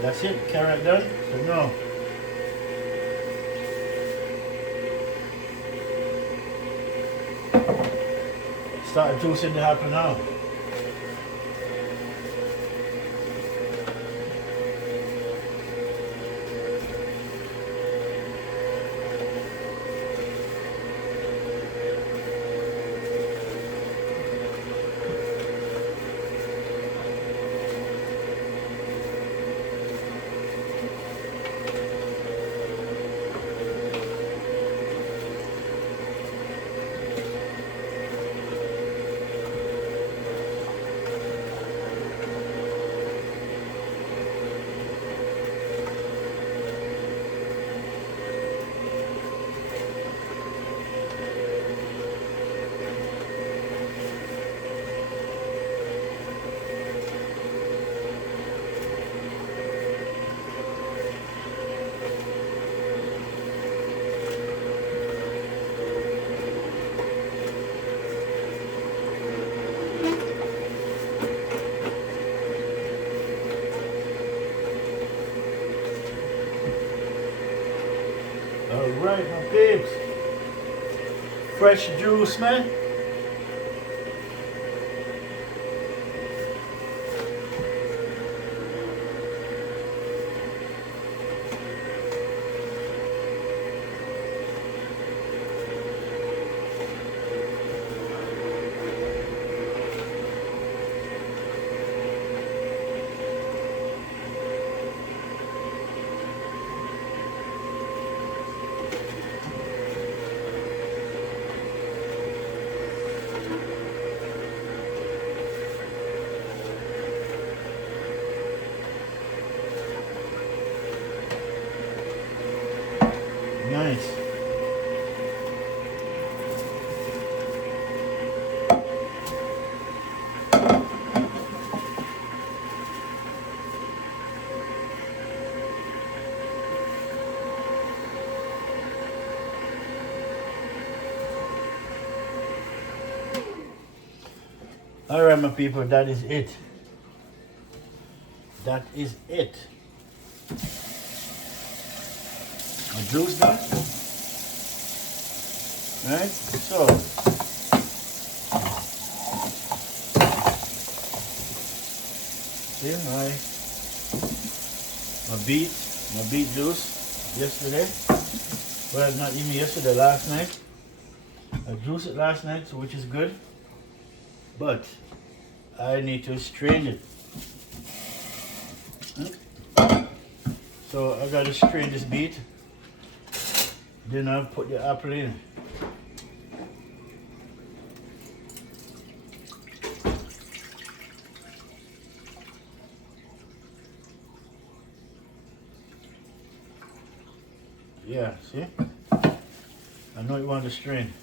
That's it, carrot done. So now, start juicing the apple now. Alright, my babes. Fresh juice, man. All right, my people, that is it. That is it. My juice done. Right? So, see my beet juice yesterday. Well, not even yesterday, last night. I juiced it last night, which is good. But I need to strain it. So I gotta strain this beet. Then I'll put the apple in. Yeah, see? I know you want to strain.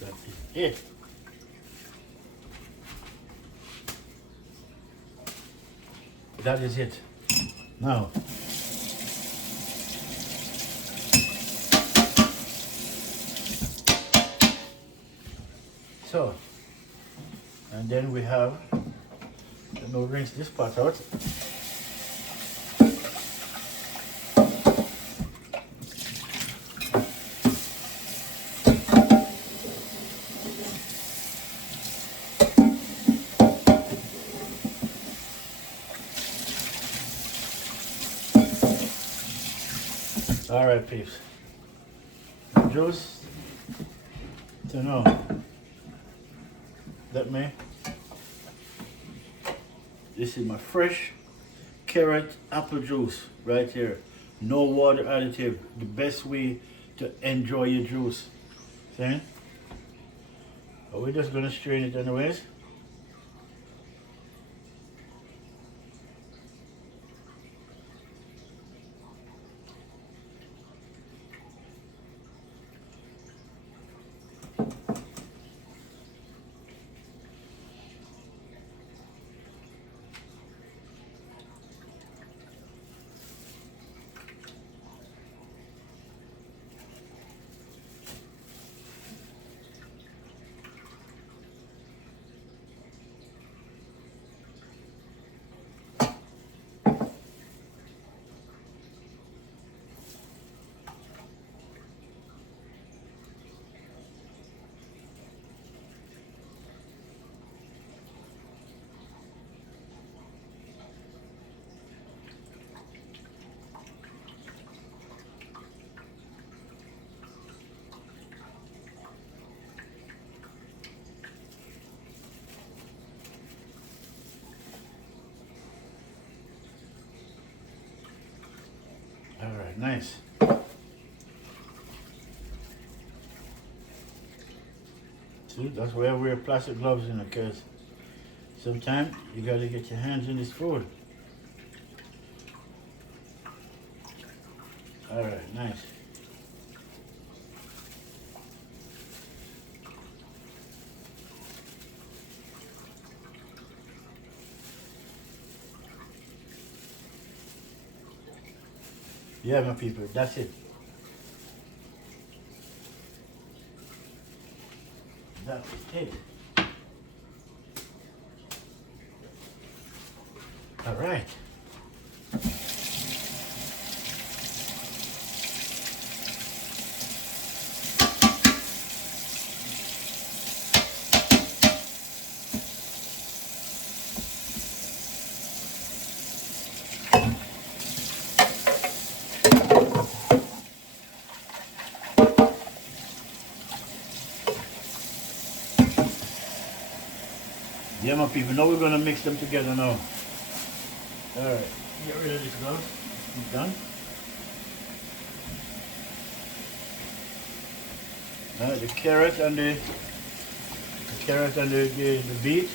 That is it. That is it. Now, so, and then we have, now rinse this pot out. All right, peeps. Juice to know that this is my fresh carrot apple juice right here. No water additive. The best way to enjoy your juice. See? But we're just gonna strain it anyways. All right, nice. See, that's why I wear plastic gloves in it, because sometimes you gotta get your hands in this food. All right, nice. Yeah, my people, that's it. That's it. All right. Yeah, my people, now we're gonna mix them together now. All right, get rid of this glove. It's done. All right, the carrot and the beet.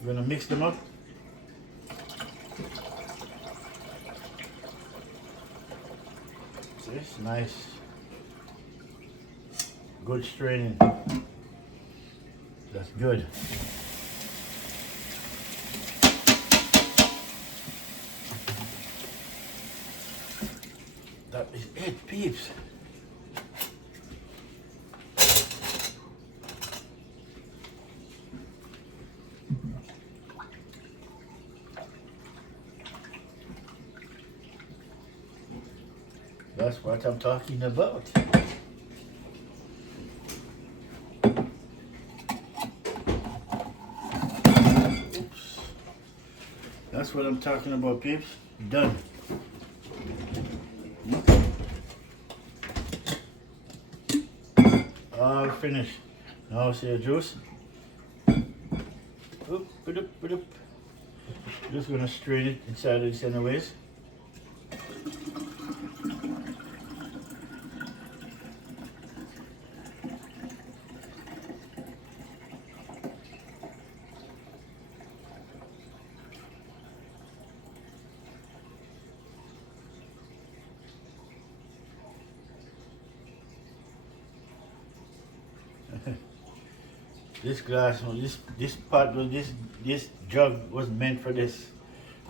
We're gonna mix them up. See, it's nice. Good straining. That's good. That is it, peeps. That's what I'm talking about. Oops. That's what I'm talking about, peeps. Done. All finished. Now see the juice. Oop, ba-doop, ba-doop. Just gonna strain it inside of this anyways. This glass, this pot, this jug was meant for this.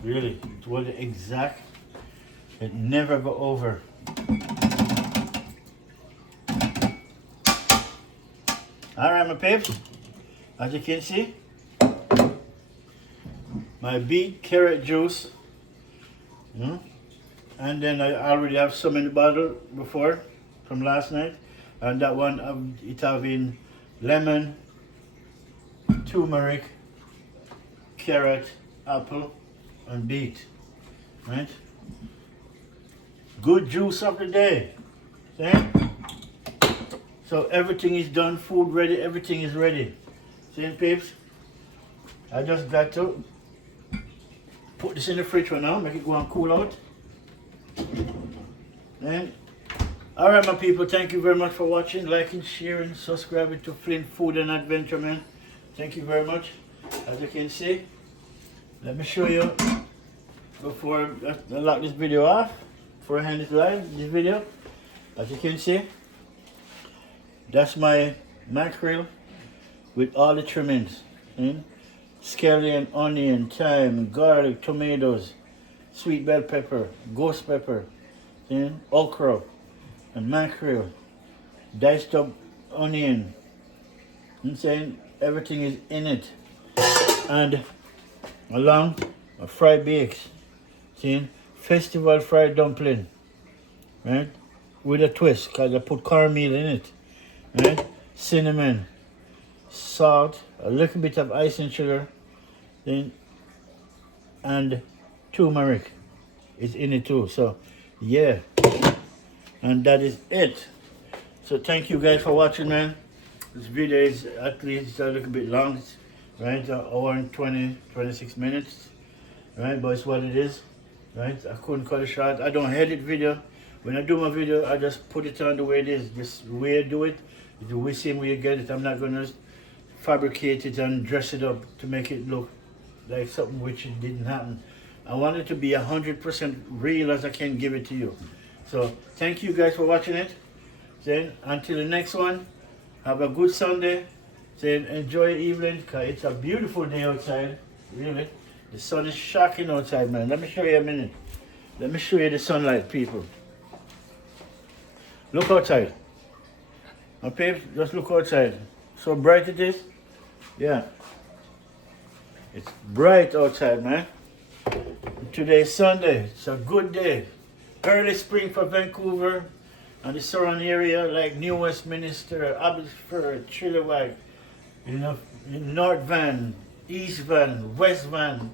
Really, it was exact. It never go over. All right, my peeps. As you can see, my beet carrot juice. And then I already have some in the bottle before from last night, and that one it having lemon, turmeric, carrot, apple, and beet. Right? Good juice of the day. See? So everything is done, food ready, everything is ready. See, peeps? I just got to put this in the fridge for now, make it go and cool out. And alright, my people, thank you very much for watching, liking, sharing, subscribing to Flint Food and Adventure, man. Thank you very much. As you can see, let me show you before I lock this video off, before I hand it live, this video. As you can see, that's my mackerel with all the trimmings. Scallion, onion, thyme, garlic, tomatoes, sweet bell pepper, ghost pepper, okra, and mackerel, diced up onion. I'm saying everything is in it, and along a fried bakes, festival fried dumpling, right? With a twist, cause I put cornmeal in it, right? Cinnamon, salt, a little bit of icing sugar, and turmeric is in it too. So yeah, and that is it. So thank you guys for watching, man. This video is at least a little bit long, right? An hour and 26 minutes, right? But it's what it is, right? I couldn't cut it short. I don't edit video. When I do my video, I just put it on the way it is. Just the way I do it, it's the same way you get it. I'm not gonna fabricate it and dress it up to make it look like something which it didn't happen. I want it to be 100% real as I can give it to you. So thank you guys for watching it. Then until the next one, have a good Sunday. Then enjoy your evening, because it's a beautiful day outside. Really, the sun is shocking outside, man. Let me show you a minute. Let me show you the sunlight, people. Look outside. Okay, just look outside. So bright it is. Yeah, it's bright outside, man. Today's Sunday. It's a good day. Early spring for Vancouver and the surrounding area, like New Westminster, Abbotsford, Chilliwack, North Van, East Van, West Van.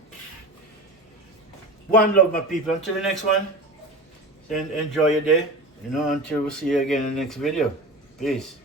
One love, my people. Until the next one, then enjoy your day. Until we see you again in the next video. Peace.